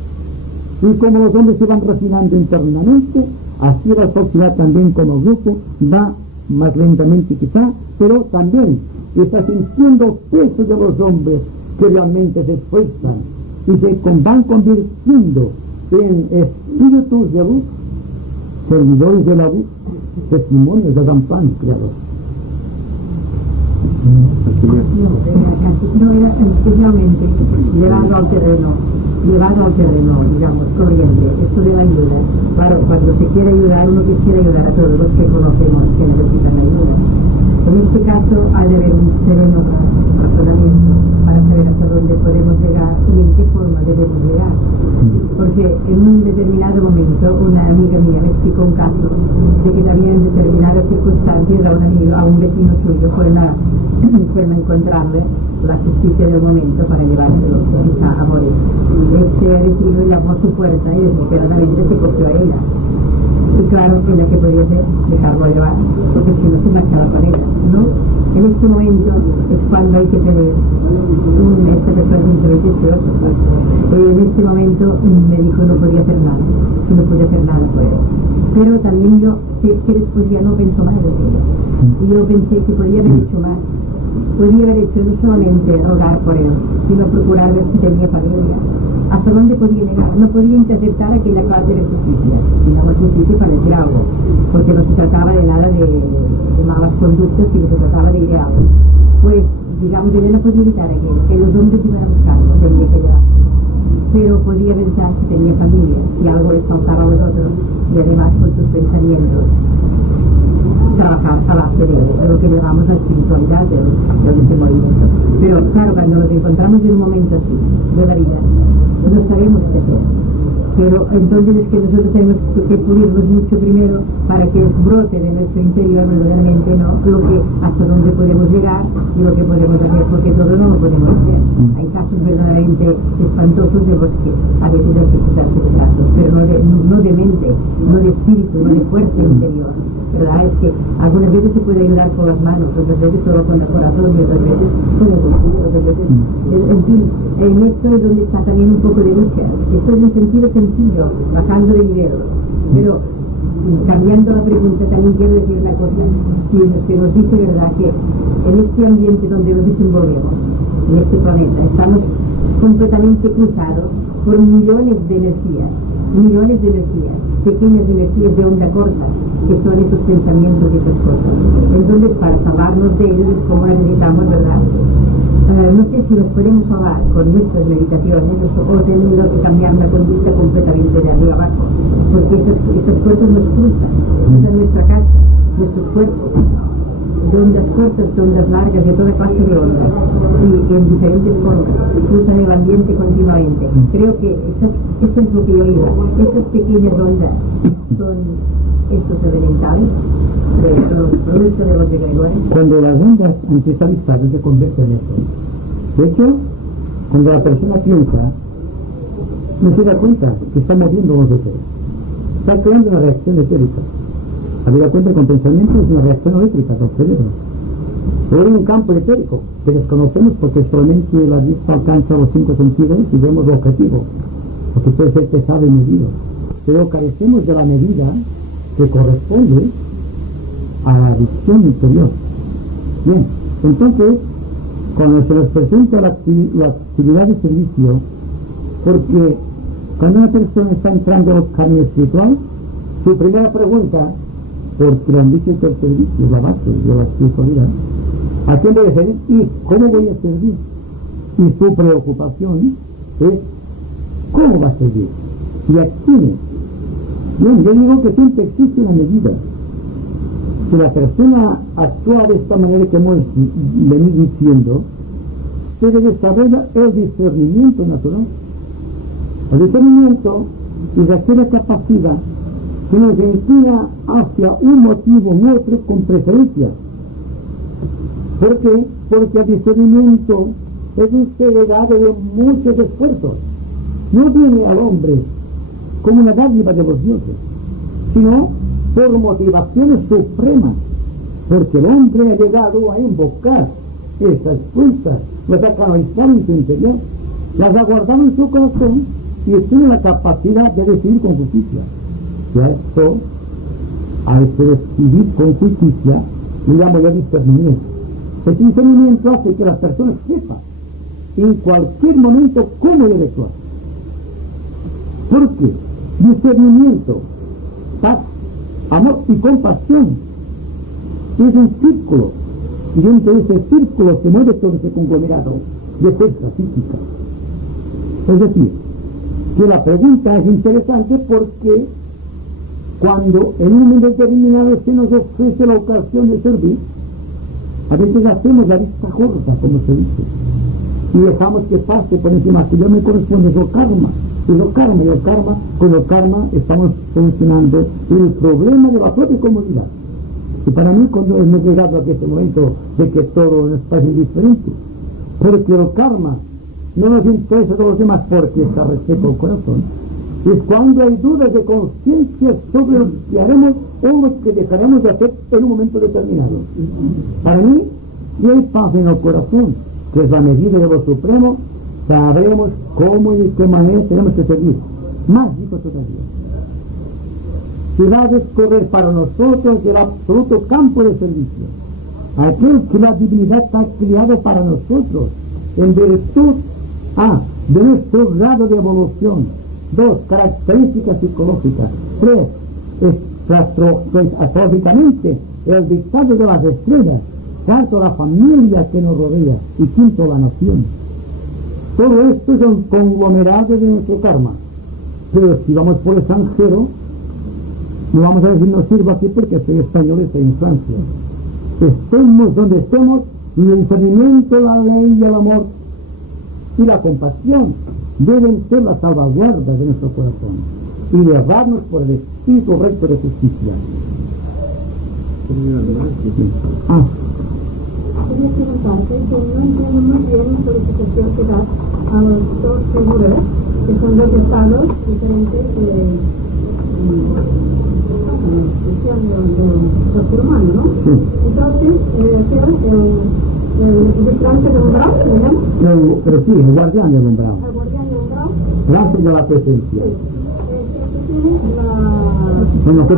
Y como los hombres se van refinando internamente, así la sociedad también como grupo va más lentamente quizá, pero también está sintiendo el peso de los hombres que realmente se esfuerzan y se van convirtiendo en espíritus de luz, servidores de la luz, testimonios de gran plan creador. No era especialmente llevando al terreno llevado al terreno, digamos, corriente, esto de la ayuda. Claro, cuando se quiere ayudar, uno quiere ayudar a todos los que conocemos que necesitan ayuda. En este caso, ha de haber un sereno razonamiento para saber hasta dónde podemos llegar y en qué forma debemos llegar. Porque en un determinado momento, una amiga mía me explicó un caso de que también en determinadas circunstancias a un vecino suyo fueron a encontrarle la justicia del momento para llevárselo a morir. Este vecino llamó a su puerta y desesperadamente se cogió a ella. Y claro, ella que podía hacer, dejarlo llevar, porque si no se marchaba con ella, ¿no? En este momento es cuando hay que tener este desperdicio religioso. En este momento me dijo no podía hacer nada, que no podía hacer nada por él. Pero también yo sé que después ya no pensó más de ello. Y yo pensé que podía haber hecho más. Podía haber hecho no solamente rogar por él, sino procurar ver si tenía familia. ¿Hasta dónde podía llegar? No podía interceptar aquella clase de justicia, digamos justicia para decir algo, porque no se trataba de nada de malas conductas, sino se trataba de ideales. Pues, digamos, ella no podía evitar aquello, que los hombres iban a buscarlo, tenía que llevar. Pero podía pensar que tenía familia, y algo les faltaba a los otros, y además con sus pensamientos trabajar a base de lo que llamamos la espiritualidad de este movimiento. Pero claro, cuando nos encontramos en un momento así de la vida, no sabemos qué hacer. Pero entonces es que nosotros tenemos que pulirnos mucho primero para que brote de nuestro interior verdaderamente, ¿no?, lo que hasta dónde podemos llegar y lo que podemos hacer, porque todo no lo podemos hacer. Hay casos verdaderamente espantosos de los que a veces hay que quitarse de brazos, pero no de mente, no de espíritu, no de fuerza interior. ¿Verdad? Es que algunas veces se puede ayudar con las manos, otras veces solo con el corazón y otras veces con el bolsillo, otras veces... En fin, en esto es donde está también un poco de lucha. Esto es un sentido sencillo, bajando de nivel. Pero cambiando la pregunta también quiero decir una cosa, que nos dice, ¿verdad?, que en este ambiente donde nos desenvolvemos, en este planeta, estamos completamente cruzados por millones de energías, pequeñas energías de onda corta, que son esos pensamientos y esas cosas. Entonces, para salvarnos de ellos es como necesitamos, ¿verdad? No sé si nos podemos salvar con nuestras meditaciones o teniendo que cambiar una conducta completamente de arriba abajo, porque esas cosas nos cruzan, cruzan nuestra casa, nuestros cuerpos, de ondas cortas, de ondas largas, de toda clase de ondas, y en diferentes formas, cruzan el ambiente continuamente. Creo que eso es lo que yo iba. Estas pequeñas ondas son estos elementales, los productos de los egregores. Cuando las ondas antiestabilizadas se convierten en eso. De hecho, cuando la persona piensa, no se da cuenta que está moviendo los éteres. Está creando una reacción etérica. Habida cuenta con pensamiento es una reacción eléctrica del cerebro. Pero hay un campo etérico que desconocemos porque solamente la vista alcanza los 5 sentidos y vemos lo objetivo, porque puede ser pesado y medido. Pero carecemos de la medida que corresponde a la visión interior. Bien, entonces, cuando se nos presenta la actividad de servicio, porque cuando una persona está entrando al camino espiritual, su primera pregunta, porque lo han dicho que el servicio es la base de la espiritualidad, ¿a quién voy a servir y cómo voy a servir? Y su preocupación es ¿cómo va a servir? ¿Y a quién? Bien, yo digo que siempre existe una medida. Si la persona actúa de esta manera que hemos venido diciendo, se desarrolla el discernimiento natural. El discernimiento es aquella capacidad que nos inclina hacia un motivo u otro con preferencia. ¿Por qué? Porque el discernimiento es un segregado de muchos esfuerzos. No viene al hombre como una dádiva de los dioses, sino por motivaciones supremas, porque el hombre ha llegado a invocar esas fuerzas, las ha canalizado en su interior, las ha guardado en su corazón y tiene la capacidad de decidir con justicia. Y a esto, a este decidir con justicia, le llamo yo discernimiento. El discernimiento hace que las personas sepan en cualquier momento cómo debe actuar. ¿Por qué? Discernimiento, paz, amor y compasión es un círculo, y dentro de ese círculo se mueve todo ese conglomerado de fuerza física. Es decir, Y la pregunta es interesante porque cuando en un momento determinado se nos ofrece la ocasión de servir, a veces hacemos la vista gorda, como se dice, y dejamos que pase por encima, que yo me corresponde eso karma, y con el karma estamos solucionando el problema de la propia comodidad. Y para mí, cuando hemos llegado a este momento de que todo nos parece diferente, porque el karma no nos interesa a los demás porque está respeto al corazón, es cuando hay dudas de conciencia sobre lo que haremos o lo que dejaremos de hacer en un momento determinado. Para mí, si hay paz en el corazón, que es la medida de lo supremo, sabremos cómo y de qué manera tenemos que seguir. Más digo todavía, que va a descorrer para nosotros el absoluto campo de servicio, aquel que la divinidad ha creado para nosotros, en virtud de nuestro grado de evolución. 2, características psicológicas. 3, astrológicamente, el dictado de las estrellas. 4, la familia que nos rodea. Y 5, la nación. Todo esto es un conglomerado de nuestro karma. Pero si vamos por el extranjero, no vamos a decir no sirvo aquí porque soy español y estoy en Francia. Estemos donde estemos, y el discernimiento, la ley y el amor y la compasión deben ser las salvaguardas de nuestro corazón y llevarnos por el espíritu recto de justicia. Quería preguntarte que no entiendo muy bien la solicitación que das a los dos figuras, que son dos estados diferentes de del ser humano, ¿no? Sí. Entonces, el vigilante del umbral, ¿se llama? Pero sí, el guardián del umbral. El guardián del umbral. Gracias de la presencia. Sí. Bueno, ¿qué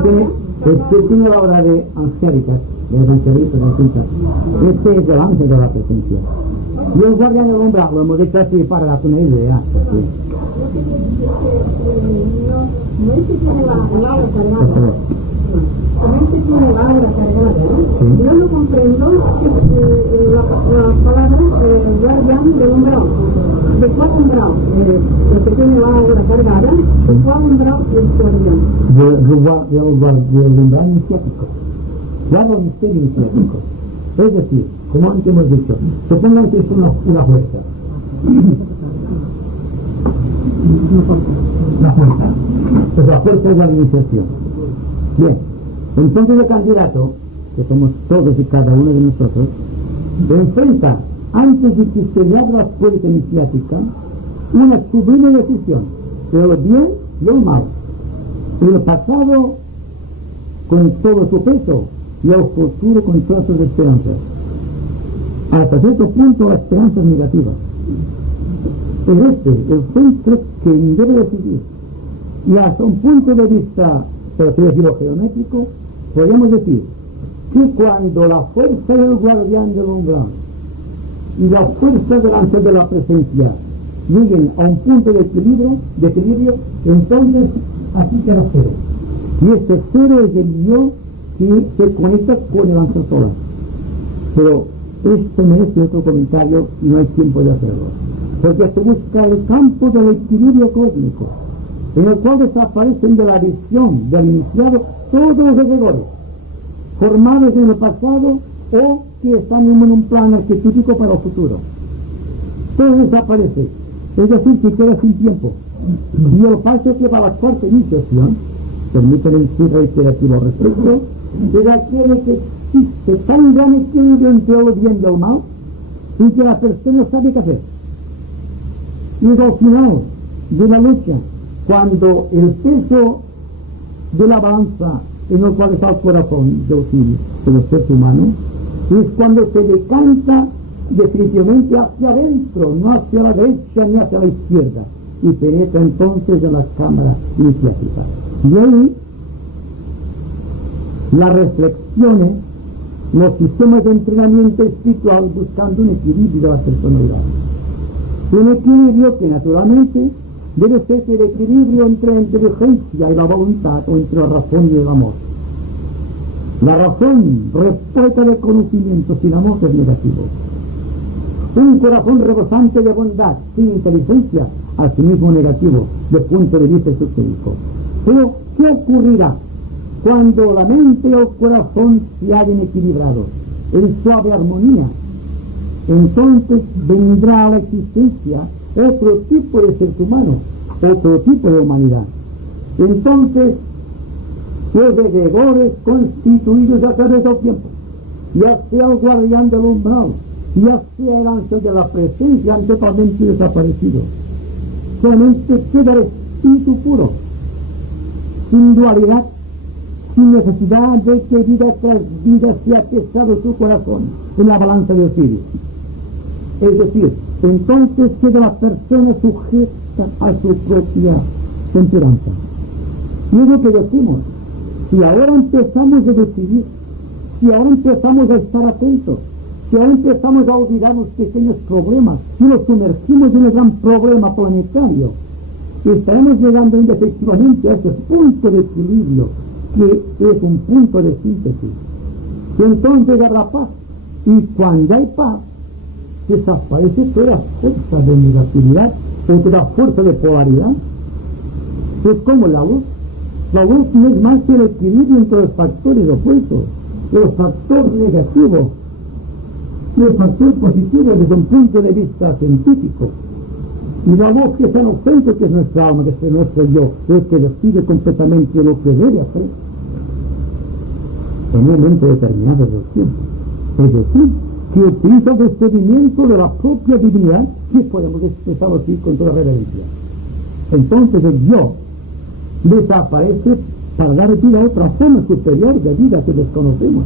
tiene la obra de angélica? De los angelitos, de cintas. Este es el ángel de la presencia. Y el guardián del umbral, lo hemos dicho así para darte una idea. Sí. No es que tiene la aura cargada. No es que tiene la aura cargada. Sí. Yo no comprendo la palabra guardián del umbral. ¿De cuál umbral? Lo que tiene la aura cargada. ¿De cuál umbral es guardián? Del umbral iniciático. Guarda el misterio iniciático. Es decir, como antes hemos dicho, supongan que es una fuerza. La fuerza. Pues la fuerza es la iniciación. Bien, entonces el candidato, que somos todos y cada uno de nosotros, se enfrenta, antes de que se le abra la puerta iniciática, una sublime decisión, el bien y el mal, el pasado con todo su peso y el futuro con todas sus esperanzas. Hasta cierto punto la esperanza es negativa. Pero el centro que debe decidir, y hasta un punto de vista, por así decirlo, geométrico, podemos decir que cuando la fuerza del guardián del umbral y la fuerza del ángel de la presencia lleguen a un punto de equilibrio, entonces así queda cero. Y este cero es el yo que se conecta con el ángel solar. Pero esto merece otro comentario y no hay tiempo de hacerlo. Porque se busca el campo del equilibrio cósmico, en el cual desaparecen de la visión del iniciado todos los egregores, formados en el pasado o que están en un plan arquetípico para el futuro. Todo desaparece, es decir, que queda sin tiempo. Y el paso que para la cuarta iniciación, permítanme decir reiterativo al respecto, es aquel que existe tan gran equilibrio entre el bien y el mal, y que la persona sabe qué hacer. Y al final de la lucha, cuando el peso de la balanza en el cual está el corazón del ser humano, es cuando se decanta definitivamente hacia adentro, no hacia la derecha ni hacia la izquierda, y penetra entonces en la cámara iniciática. Y ahí las reflexiones, los sistemas de entrenamiento espiritual buscando un equilibrio de la personalidad. Un equilibrio que naturalmente debe ser el equilibrio entre la inteligencia y la voluntad, o entre la razón y el amor. La razón repleta de conocimiento sin amor es negativo. Un corazón rebosante de bondad sin inteligencia a sí mismo negativo, desde el punto de vista esotérico. Pero, ¿qué ocurrirá cuando la mente y el corazón se hayan equilibrado en suave armonía? Entonces vendrá a la existencia otro tipo de ser humano, otro tipo de humanidad. Entonces, los egregores constituidos a través del tiempo, ya sea el guardián del umbral, ya sea el ángel de la presencia, han totalmente desaparecido. Solamente queda el espíritu puro, sin dualidad, sin necesidad de que vida tras vida sea pesado su corazón en la balanza de Osiris. Es decir, entonces queda la persona sujeta a su propia temperanza. Y es lo que decimos, si ahora empezamos a decidir, si ahora empezamos a estar atentos, si ahora empezamos a olvidar los pequeños problemas y nos sumergimos en el gran problema planetario, estaremos llegando indefectivamente a ese punto de equilibrio, que es un punto de síntesis. Y entonces habrá paz. Y cuando hay paz, desaparece toda fuerza de negatividad, toda fuerza de polaridad. Es como la luz. La luz no es más que el equilibrio entre los factores opuestos, el factor negativo y el factor positivo desde un punto de vista científico. Y la luz que está en el centro, que es nuestra alma, que es nuestro yo, es que decide completamente lo que debe hacer en un momento determinado del tiempo. Es decir, que utiliza el descubrimiento de la propia divinidad, que podemos expresarlo así con toda reverencia. Entonces el yo desaparece para dar vida a otra forma superior de vida que desconocemos.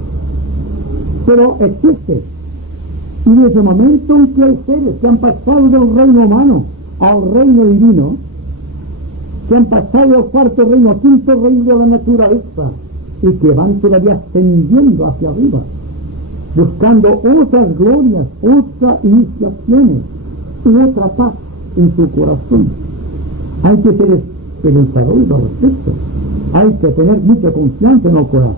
Pero existe. Y desde el momento en que hay seres que han pasado del reino humano al reino divino, que han pasado al cuarto reino, al quinto reino de la naturaleza, y que van todavía ascendiendo hacia arriba, buscando otras glorias, otras iniciaciones y otra paz en su corazón. Hay que ser esperanzadores al respecto. Hay que tener mucha confianza en el corazón.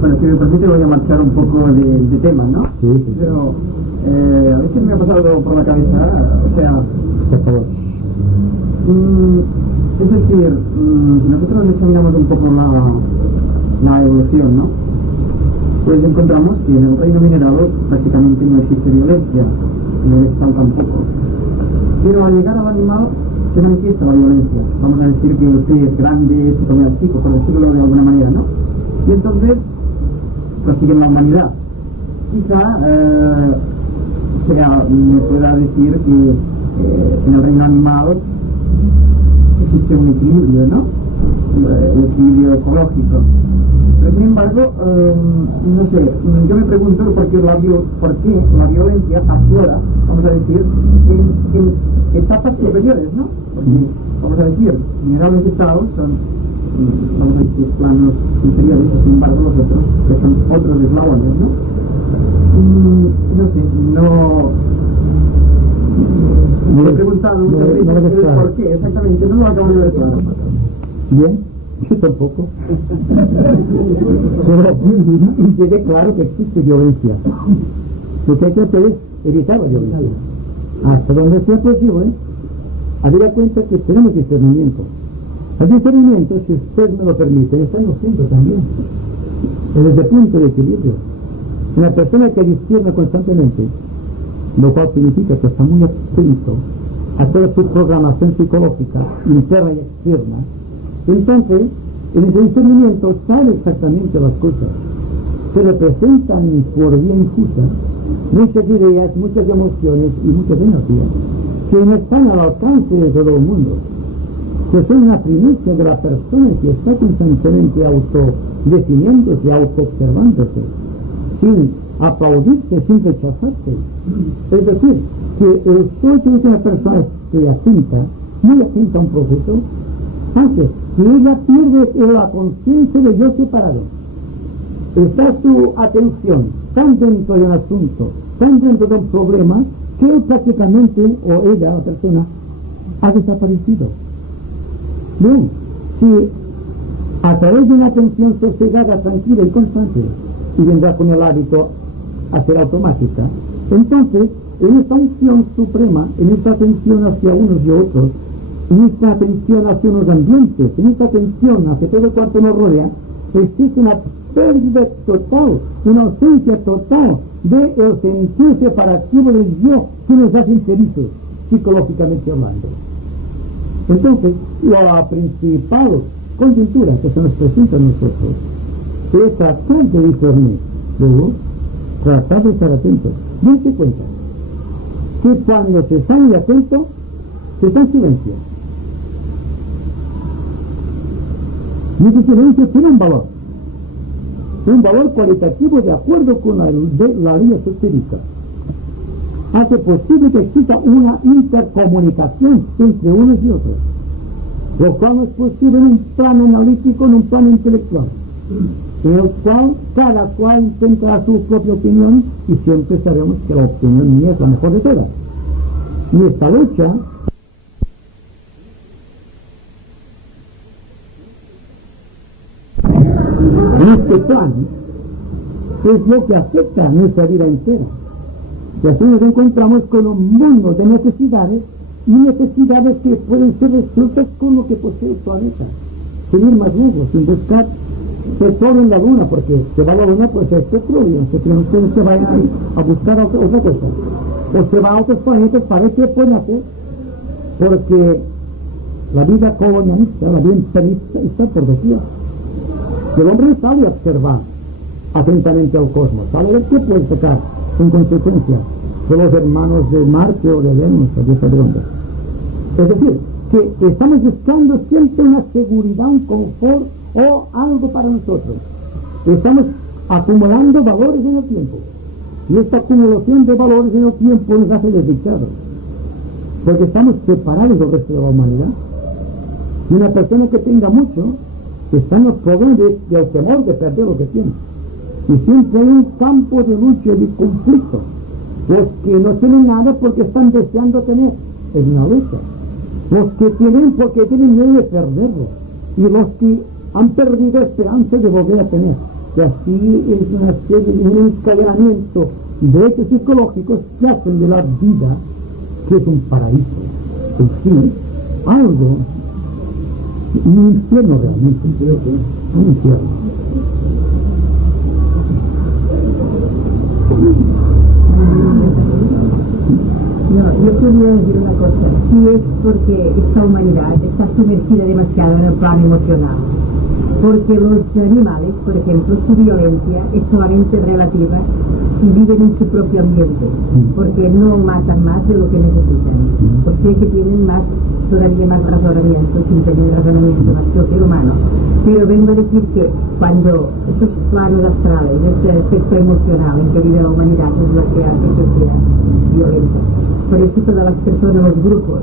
Bueno, si me permite voy a marchar un poco de tema, ¿no? Sí. Pero a veces me ha pasado por la cabeza, o sea, Por favor. es decir, si nosotros examinamos un poco la evolución, ¿no? Pues encontramos que en el reino minerado prácticamente no existe violencia, no es tal tampoco. Pero al llegar al animal se manifiesta la violencia. Vamos a decir que el pez grande se come al chico, por decirlo de alguna manera, ¿no? Y entonces prosigue en la humanidad. Quizá me pueda decir que en el reino animal existe un equilibrio, ¿no? El equilibrio ecológico. Pero sin embargo, no sé, yo me pregunto por qué la violencia aflora, vamos a decir, en etapas superiores, ¿no? Porque, vamos a decir, minerales estados son, vamos a decir, planos inferiores, sin embargo los otros, que son otros eslabones, ¿no? No sé, me he preguntado muchas veces por qué, exactamente, no lo acabo de ver claro. Bien, yo tampoco. Pero quede claro que existe violencia. Lo que hay que hacer es evitar la violencia. Hasta donde sea posible, habría cuenta que tenemos discernimiento. El discernimiento, si usted me lo permite, está en los centros también. Desde el punto de equilibrio. Una persona que discierne constantemente, lo cual significa que está muy atento a toda su programación psicológica, interna y externa, entonces, en ese discernimiento sabe exactamente las cosas. Se representan por vía infusa muchas ideas, muchas emociones y muchas energías que no están al alcance de todo el mundo, que son una primicia de la persona que está constantemente autodefiniéndose, autoobservándose, sin aplaudirse, sin rechazarse. Es decir, que el solo que una persona que atenta, muy atenta a un proceso, hace que ella pierde la conciencia de yo separado. Está su atención tan dentro de un asunto, tan dentro de un problema, que él prácticamente, o ella, la persona, ha desaparecido. Bien, si a través de una atención sosegada, tranquila y constante, y vendrá con el hábito a ser automática. Entonces, en esta unción suprema, en esta atención hacia unos y otros, en esta atención hacia unos ambientes, en esta atención hacia todo cuanto nos rodea, existe una pérdida total, una ausencia total del sentido separativo del yo que nos hace infelices, psicológicamente hablando. Entonces, la principal coyuntura que se nos presenta a nosotros es tratar de discernir, luego tratar de estar atentos. Dense cuenta que cuando se está muy atento, se está en silencio. Y ese silencio tiene un valor cualitativo de acuerdo con la ley esotérica. Hace posible que exista una intercomunicación entre unos y otros, lo cual no es posible en un plano analítico, en un plano intelectual, en el cual cada cual intenta su propia opinión y siempre sabemos que la opinión mía es la mejor de todas. Y esta lucha en este plan es lo que afecta a nuestra vida entera. Y así nos encontramos con un mundo de necesidades, y necesidades que pueden ser resueltas con lo que posee el planeta, sin ir más lejos, sin buscar petróleo en la luna, porque se va a la luna pues es petróleo, que creen ustedes que vayan a buscar otra cosa, o se va a otros planetas para ver qué pueden hacer, porque la vida colonialista, la vida imperialista está por doquier. El hombre sabe observar atentamente al cosmos, sabe ver qué puede sacar en consecuencia de los hermanos de Marte o de Venus o de esa onda. Es decir, que estamos buscando siempre una seguridad, un confort o algo para nosotros. Estamos acumulando valores en el tiempo, y esta acumulación de valores en el tiempo nos hace desdichados, porque estamos separados del resto de la humanidad. Y una persona que tenga mucho está en los problemas del temor de perder lo que tiene, y siempre hay un campo de lucha y de conflicto. Los que no tienen nada porque están deseando tener, es una lucha. Los que tienen porque tienen miedo de perderlo, y los que han perdido esperanza de volver a tener. Y así es una serie de un encadenamiento de hechos psicológicos que hacen de la vida, que es un paraíso, en sí, algo, un infierno realmente, un infierno. No, yo quería decir una cosa. Sí, es porque esta humanidad está sumergida demasiado en el plano emocional. Porque los animales, por ejemplo, su violencia es solamente relativa y viven en su propio ambiente, porque no matan más de lo que necesitan. O sea que tienen todavía más razonamiento, sin tener razonamiento más que el ser humano. Pero vengo a decir que cuando esos planos astrales, este efecto emocional en que vive la humanidad es lo que hace que sea violenta. Por eso todas las personas, los grupos,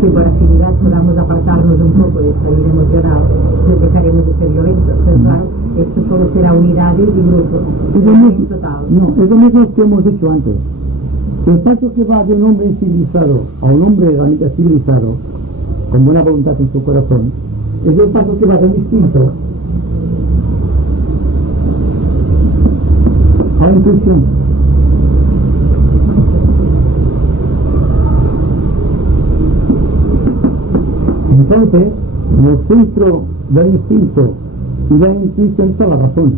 que por afinidad podamos apartarnos un poco de esta vida emocional, nos dejaremos de ser violentos. Pero claro, esto solo será unidades y grupos. No, es lo mismo que hemos dicho antes. El paso que va de un hombre civilizado a un hombre realmente civilizado, con buena voluntad en su corazón, es el paso que va de un instinto a la intuición. Entonces, en el centro del instinto y de la intuición está la razón.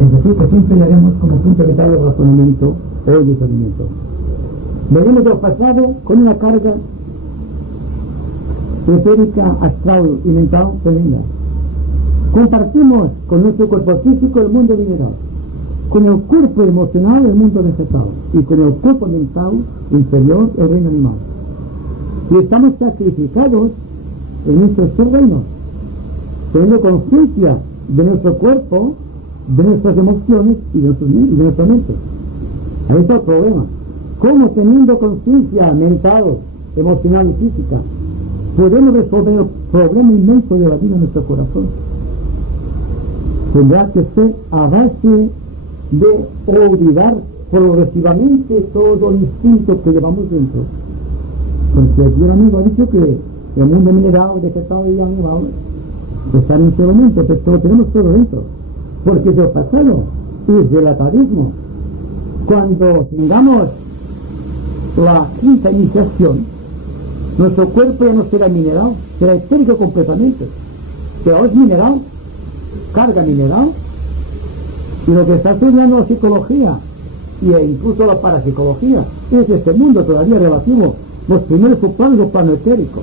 Es decir, que siempre le haremos como punto vital el razonamiento o el discernimiento. Venimos del pasado con una carga etérica, astral y mental tremenda. Compartimos con nuestro cuerpo físico el mundo mineral, con el cuerpo emocional el mundo vegetal, y con el cuerpo mental inferior el reino animal. Y estamos sacrificados en estos tres reinos, teniendo conciencia de nuestro cuerpo, de nuestras emociones y de nuestra mente. Ahí está el problema. ¿Cómo, teniendo conciencia mental, emocional y física, podemos resolver el problema inmenso de la vida en nuestro corazón? Tendrá que ser a base de olvidar progresivamente todo el instinto que llevamos dentro. Porque aquí el amigo ha dicho que el mundo mineral, vegetal y animal está en ese momento, pero lo tenemos todo dentro, porque es el pasado, es el atavismo. Cuando tengamos la quinta iniciación, nuestro cuerpo ya no será mineral, será etérico completamente, pero es mineral, carga mineral, y lo que está estudiando la psicología e incluso la parapsicología es este mundo todavía relativo, los primeros planos, los planos etéricos,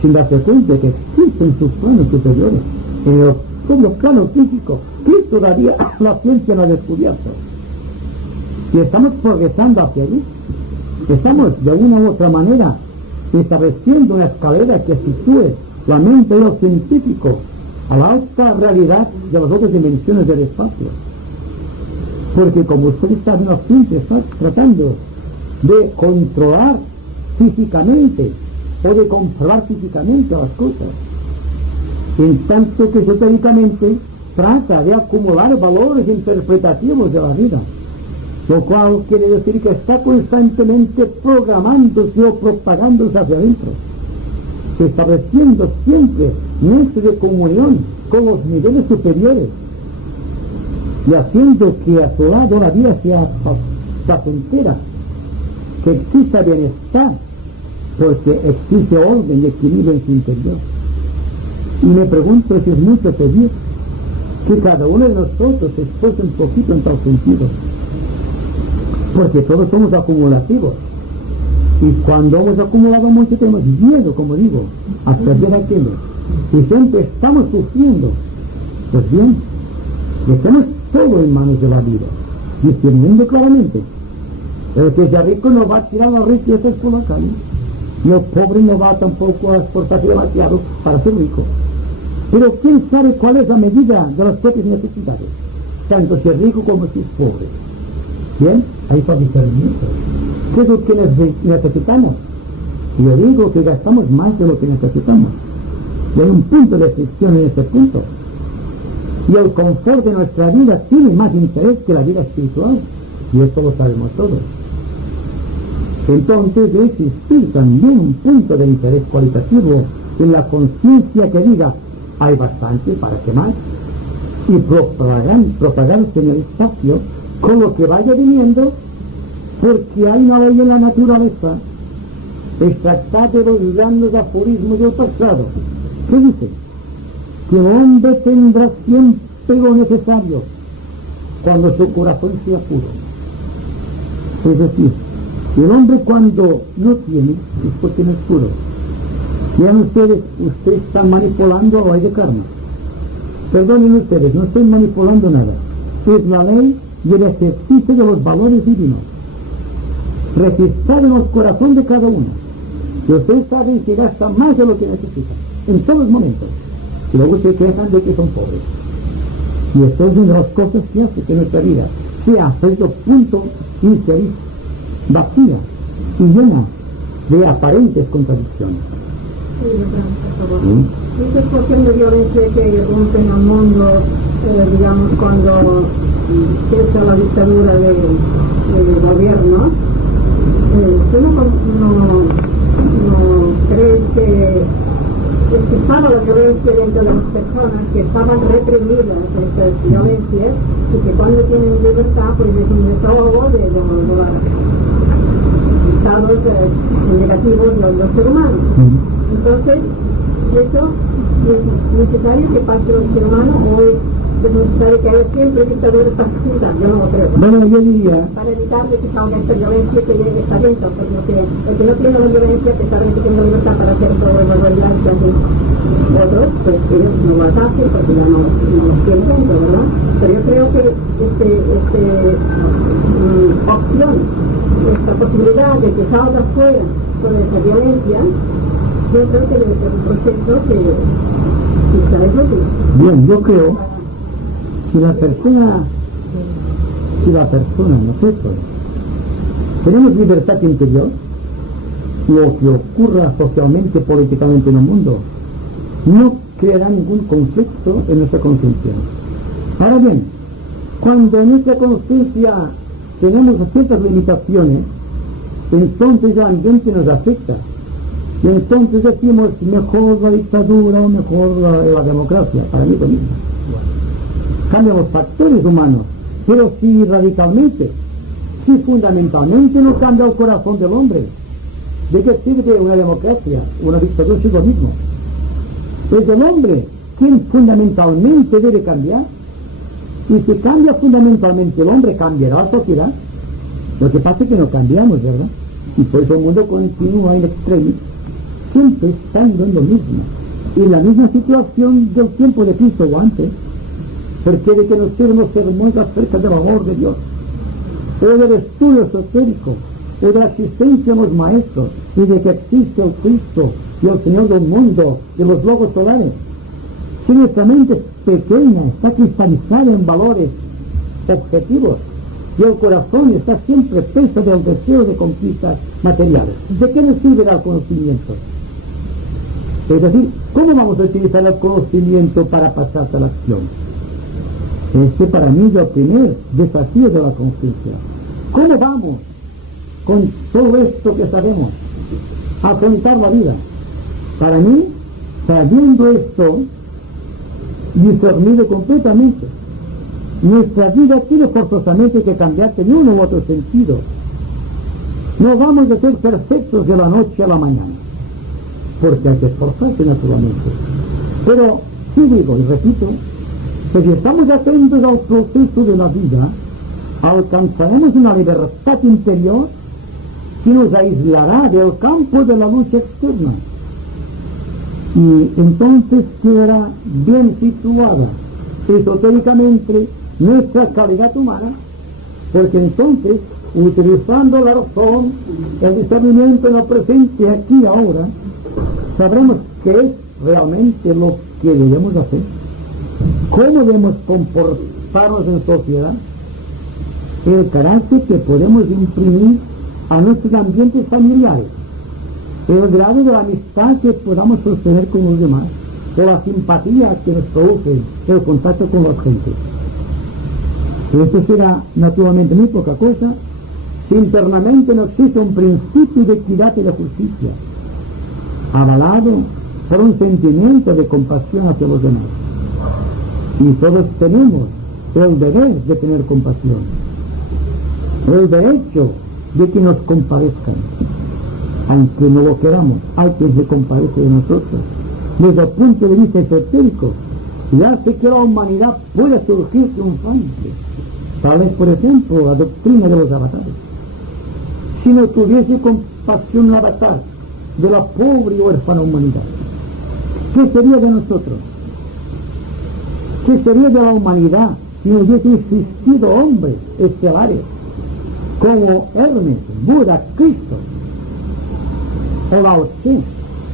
sin darse cuenta de que existen sus planos superiores en el propio plano físico que todavía la ciencia no ha descubierto, y estamos progresando hacia allí. Estamos de una u otra manera estableciendo una escalera que sitúe la mente de los científicos a la alta realidad de las otras dimensiones del espacio, porque como ustedes saben, la ciencia está tratando de controlar físicamente o de comprobar físicamente las cosas, en tanto que esotéricamente trata de acumular valores interpretativos de la vida, lo cual quiere decir que está constantemente programándose o propagándose hacia adentro, estableciendo siempre nexos de comunión con los niveles superiores y haciendo que a su lado la vida sea placentera, que exista bienestar, porque existe orden y equilibrio en su interior. Y me pregunto si es mucho pedir que cada uno de nosotros se esfuerce un poquito en tal sentido, porque todos somos acumulativos, y cuando hemos acumulado mucho tenemos miedo, como digo, a perder aquello, y siempre estamos sufriendo. Pues bien, dejemos todo en manos de la vida, discerniendo claramente. El que sea rico no va a tirar las riquezas por la calle, y el pobre no va tampoco a esforzarse demasiado para ser rico. Pero quién sabe cuál es la medida de las propias necesidades, tanto si es rico como si es pobre. Bien, ahí está el discernimiento. ¿Qué es lo que necesitamos? Y yo digo que gastamos más de lo que necesitamos. Y hay un punto de fricción en este punto. Y el confort de nuestra vida tiene más interés que la vida espiritual. Y esto lo sabemos todos. Entonces debe existir también un punto de interés cualitativo en la conciencia que diga, hay bastante, ¿para qué más? Y propagarse en el espacio con lo que vaya viniendo, porque hay una ley en la naturaleza extractada de los grandes aforismos del pasado, que dice que el hombre tendrá siempre lo necesario cuando su corazón sea puro. Es decir, el hombre cuando no tiene es porque no es puro. Vean ustedes están manipulando la ley de karma. Perdonen ustedes, no estoy manipulando nada, es la ley y el ejercicio de los valores divinos registrados en los corazones de cada uno. Y ustedes saben que gastan más de lo que necesitan en todos los momentos, y luego se quejan de que son pobres. Y esto es una de las cosas que hace que nuestra vida sea a cierto punto infeliz, vacía y llena de aparentes contradicciones. Esa explosión de violencia que rompe en el mundo, digamos, cuando cesa la dictadura del gobierno, ¿usted no cree que estaba la violencia dentro de las personas que estaban reprimidas por estas violencias y que cuando tienen libertad pues es un desahogo de los estados negativos de los seres humanos? Entonces, eso es necesario que pase el ser humano, o es necesario que haya siempre dictadores para juntar. Yo no lo creo. Bueno, yo diría... Para evitar de que salga esta violencia que llegue está dentro, porque el que no tiene la violencia, que sabe que tiene la libertad para hacer todo lo barbaridad que hacen otros, pues ellos no lo hacen porque ya no tienen dentro, ¿verdad? Pero yo creo que opción, esta posibilidad de que salga fuera toda esa violencia, yo creo que debe ser un proceso que se resuelve. Bien, yo creo si la persona, nosotros, tenemos libertad interior, lo que ocurra socialmente, políticamente en el mundo, no creará ningún conflicto en nuestra conciencia. Ahora bien, cuando en nuestra conciencia tenemos ciertas limitaciones, entonces el ambiente nos afecta. Y entonces decimos mejor la dictadura o mejor la democracia, para mí lo mismo. Cambian los factores humanos, pero si radicalmente, si fundamentalmente no cambia el corazón del hombre, ¿de qué sirve una democracia, una dictadura? Si lo mismo. Es el hombre quien fundamentalmente debe cambiar, y si cambia fundamentalmente el hombre, cambiará la sociedad. Lo que pasa es que no cambiamos, ¿verdad? Y por eso el mundo continúa en extremo, siempre estando en lo mismo, y en la misma situación del tiempo de Cristo o antes, porque de que nos sirven los sermones acerca del amor de Dios, o del estudio esotérico, o de la existencia de los maestros, y de que existe el Cristo y el Señor del mundo, de los logos solares. Si nuestra mente es pequeña, está cristalizada en valores objetivos, y el corazón está siempre preso del deseo de conquistas materiales, ¿de qué nos sirve el conocimiento? Es decir, ¿cómo vamos a utilizar el conocimiento para pasar a la acción? Este para mí es el primer desafío de la conciencia. ¿Cómo vamos con todo esto que sabemos a afrontar la vida? Para mí, sabiendo esto, discernido completamente, nuestra vida tiene forzosamente que cambiarse en uno u otro sentido. No vamos a ser perfectos de la noche a la mañana, porque hay que esforzarse naturalmente. Pero sí digo y repito, que si estamos atentos al proceso de la vida, alcanzaremos una libertad interior que nos aislará del campo de la lucha externa. Y entonces quedará bien situada esotéricamente nuestra calidad humana, porque entonces, utilizando la razón, el discernimiento en el presente, aquí y ahora, sabremos qué es realmente lo que debemos hacer, cómo debemos comportarnos en sociedad, el carácter que podemos imprimir a nuestros ambientes familiares, el grado de la amistad que podamos sostener con los demás, o la simpatía que nos produce el contacto con la gente. Esto será naturalmente muy poca cosa si internamente no existe un principio de equidad y de justicia, avalado por un sentimiento de compasión hacia los demás. Y todos tenemos el deber de tener compasión, el derecho de que nos compadezcan, aunque no lo queramos. Hay quien se compadece de nosotros desde el punto de vista esotérico y hace que la humanidad pueda surgir triunfante. Tal vez, por ejemplo, la doctrina de los avatares. Si no tuviese compasión un avatar de la pobre y huérfana humanidad, ¿qué sería de nosotros? ¿Qué sería de la humanidad si no hubiese existido hombres estelares como Hermes, Buda, Cristo, o Lao Tse,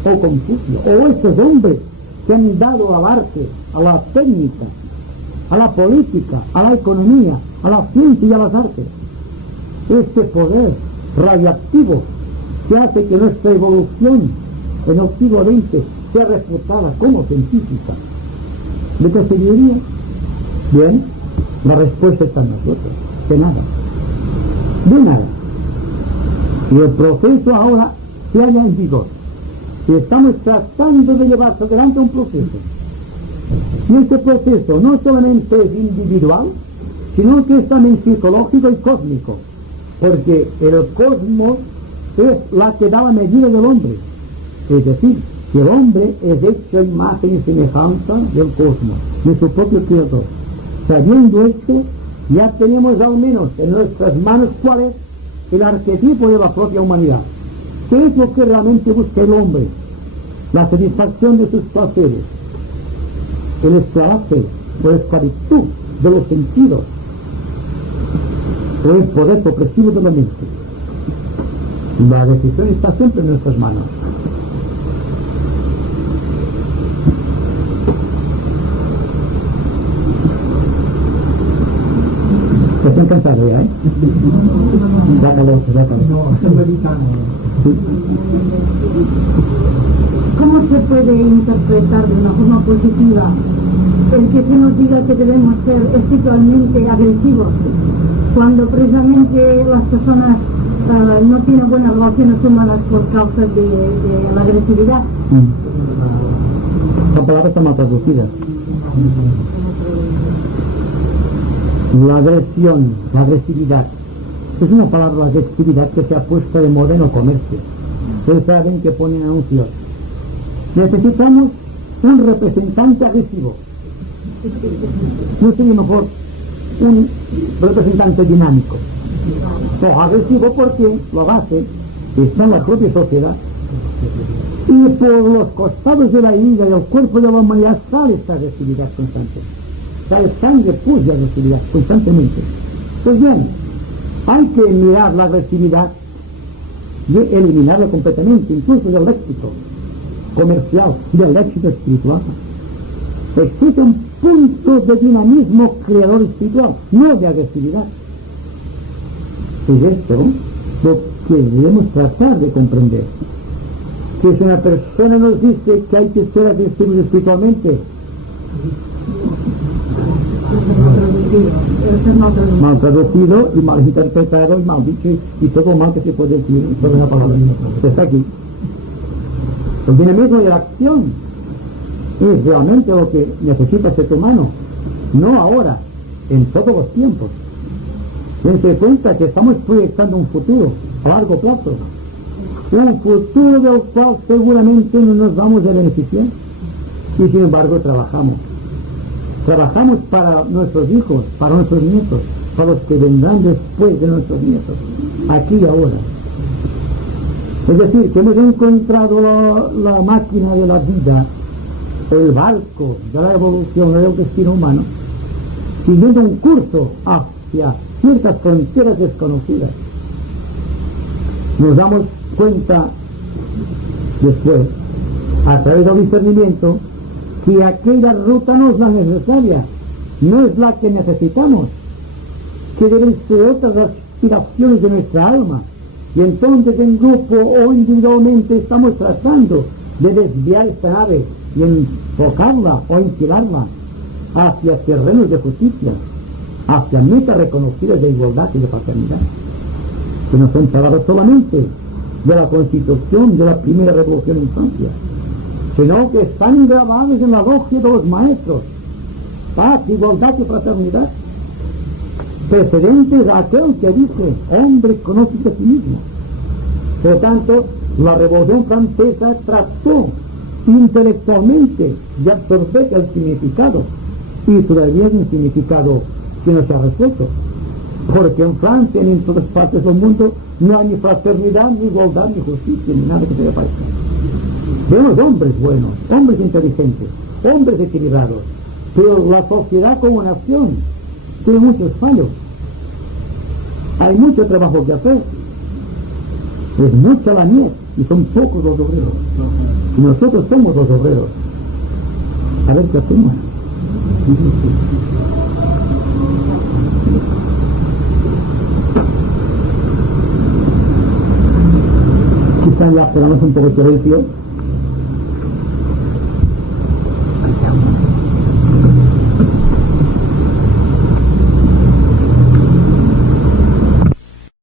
o Confucio, o estos hombres que han dado al arte, a la técnica, a la política, a la economía, a la ciencia y a las artes, este poder radioactivo que hace que nuestra evolución en el siglo XX sea refutada como científica? ¿De qué serviría? Bien, la respuesta está en nosotros, de nada, de nada. Y el proceso ahora se halla en vigor, y estamos tratando de llevar adelante un proceso. Y este proceso no solamente es individual, sino que es también psicológico y cósmico, porque el cosmos es la que da la medida del hombre. Es decir, que el hombre es hecho a imagen y semejanza del cosmos, de su propio creador. Sabiendo esto, ya tenemos al menos en nuestras manos cuál es el arquetipo de la propia humanidad. ¿Qué es lo que realmente busca el hombre? La satisfacción de sus placeres, el esclavaje o la esclavitud de los sentidos, o el poder opresivo de la mente. La decisión está siempre en nuestras manos. ¿Estás cansado ya, Sácalo. No, estoy meditando. ¿Cómo se puede interpretar de una forma positiva el que se nos diga que debemos ser espiritualmente agresivos, cuando precisamente las personas no tiene buenas relaciones humanas por causa de la agresividad. La palabra está mal traducida. La agresión, la agresividad. Es una palabra, la agresividad, que se ha puesto de moda en el comercio. Ustedes saben que ponen anuncios. Necesitamos un representante agresivo. No sería mejor un representante dinámico. No, agresivo porque la base está en la propia sociedad. Y por los costados de la ira del cuerpo de la humanidad sale esta agresividad constante. Sale sangre pura de agresividad constantemente. Pues bien, hay que mirar la agresividad y eliminarla completamente, incluso del léxico comercial y del léxico espiritual. Existe un punto de dinamismo creador espiritual, no de agresividad. Es esto lo que debemos tratar de comprender. Que si una persona nos dice que hay que ser agresivo espiritualmente, mal traducido y mal interpretado y mal dicho y todo mal que se puede decir sobre la palabra. Está aquí. El dinamismo de la acción es realmente lo que necesita el ser humano, no ahora, en todos los tiempos. Dense cuenta que estamos proyectando un futuro a largo plazo, un futuro del cual seguramente no nos vamos a beneficiar, y sin embargo trabajamos para nuestros hijos, para nuestros nietos, para los que vendrán después de nuestros nietos, aquí y ahora. Es decir, que hemos encontrado la máquina de la vida, el barco de la evolución del destino humano, siguiendo un curso hacia ciertas fronteras desconocidas. Nos damos cuenta después, a través del discernimiento, que aquella ruta no es la necesaria, no es la que necesitamos, que deben ser otras aspiraciones de nuestra alma. Y entonces en grupo o individualmente estamos tratando de desviar esta nave y enfocarla o inspirarla hacia terrenos de justicia, hacia metas reconocidas de igualdad y de fraternidad, que no son palabras solamente de la Constitución de la primera revolución en Francia, sino que están grabadas en la logia de los maestros: paz, igualdad y fraternidad, precedentes a aquel que dice: hombre, conócete a ti mismo. Por lo tanto, la Revolución Francesa trató intelectualmente de absorber el significado, y todavía es un significado que no se ha resuelto, porque en Francia ni en todas partes del mundo no hay ni fraternidad, ni igualdad, ni justicia, ni nada que se le parezca. Vemos hombres buenos, hombres inteligentes, hombres equilibrados, pero la sociedad como nación tiene muchos fallos. Hay mucho trabajo que hacer, es mucha la mies y son pocos los obreros, y nosotros somos los obreros. A ver qué hacemos. Quizás ya pegamos un poco de silencio.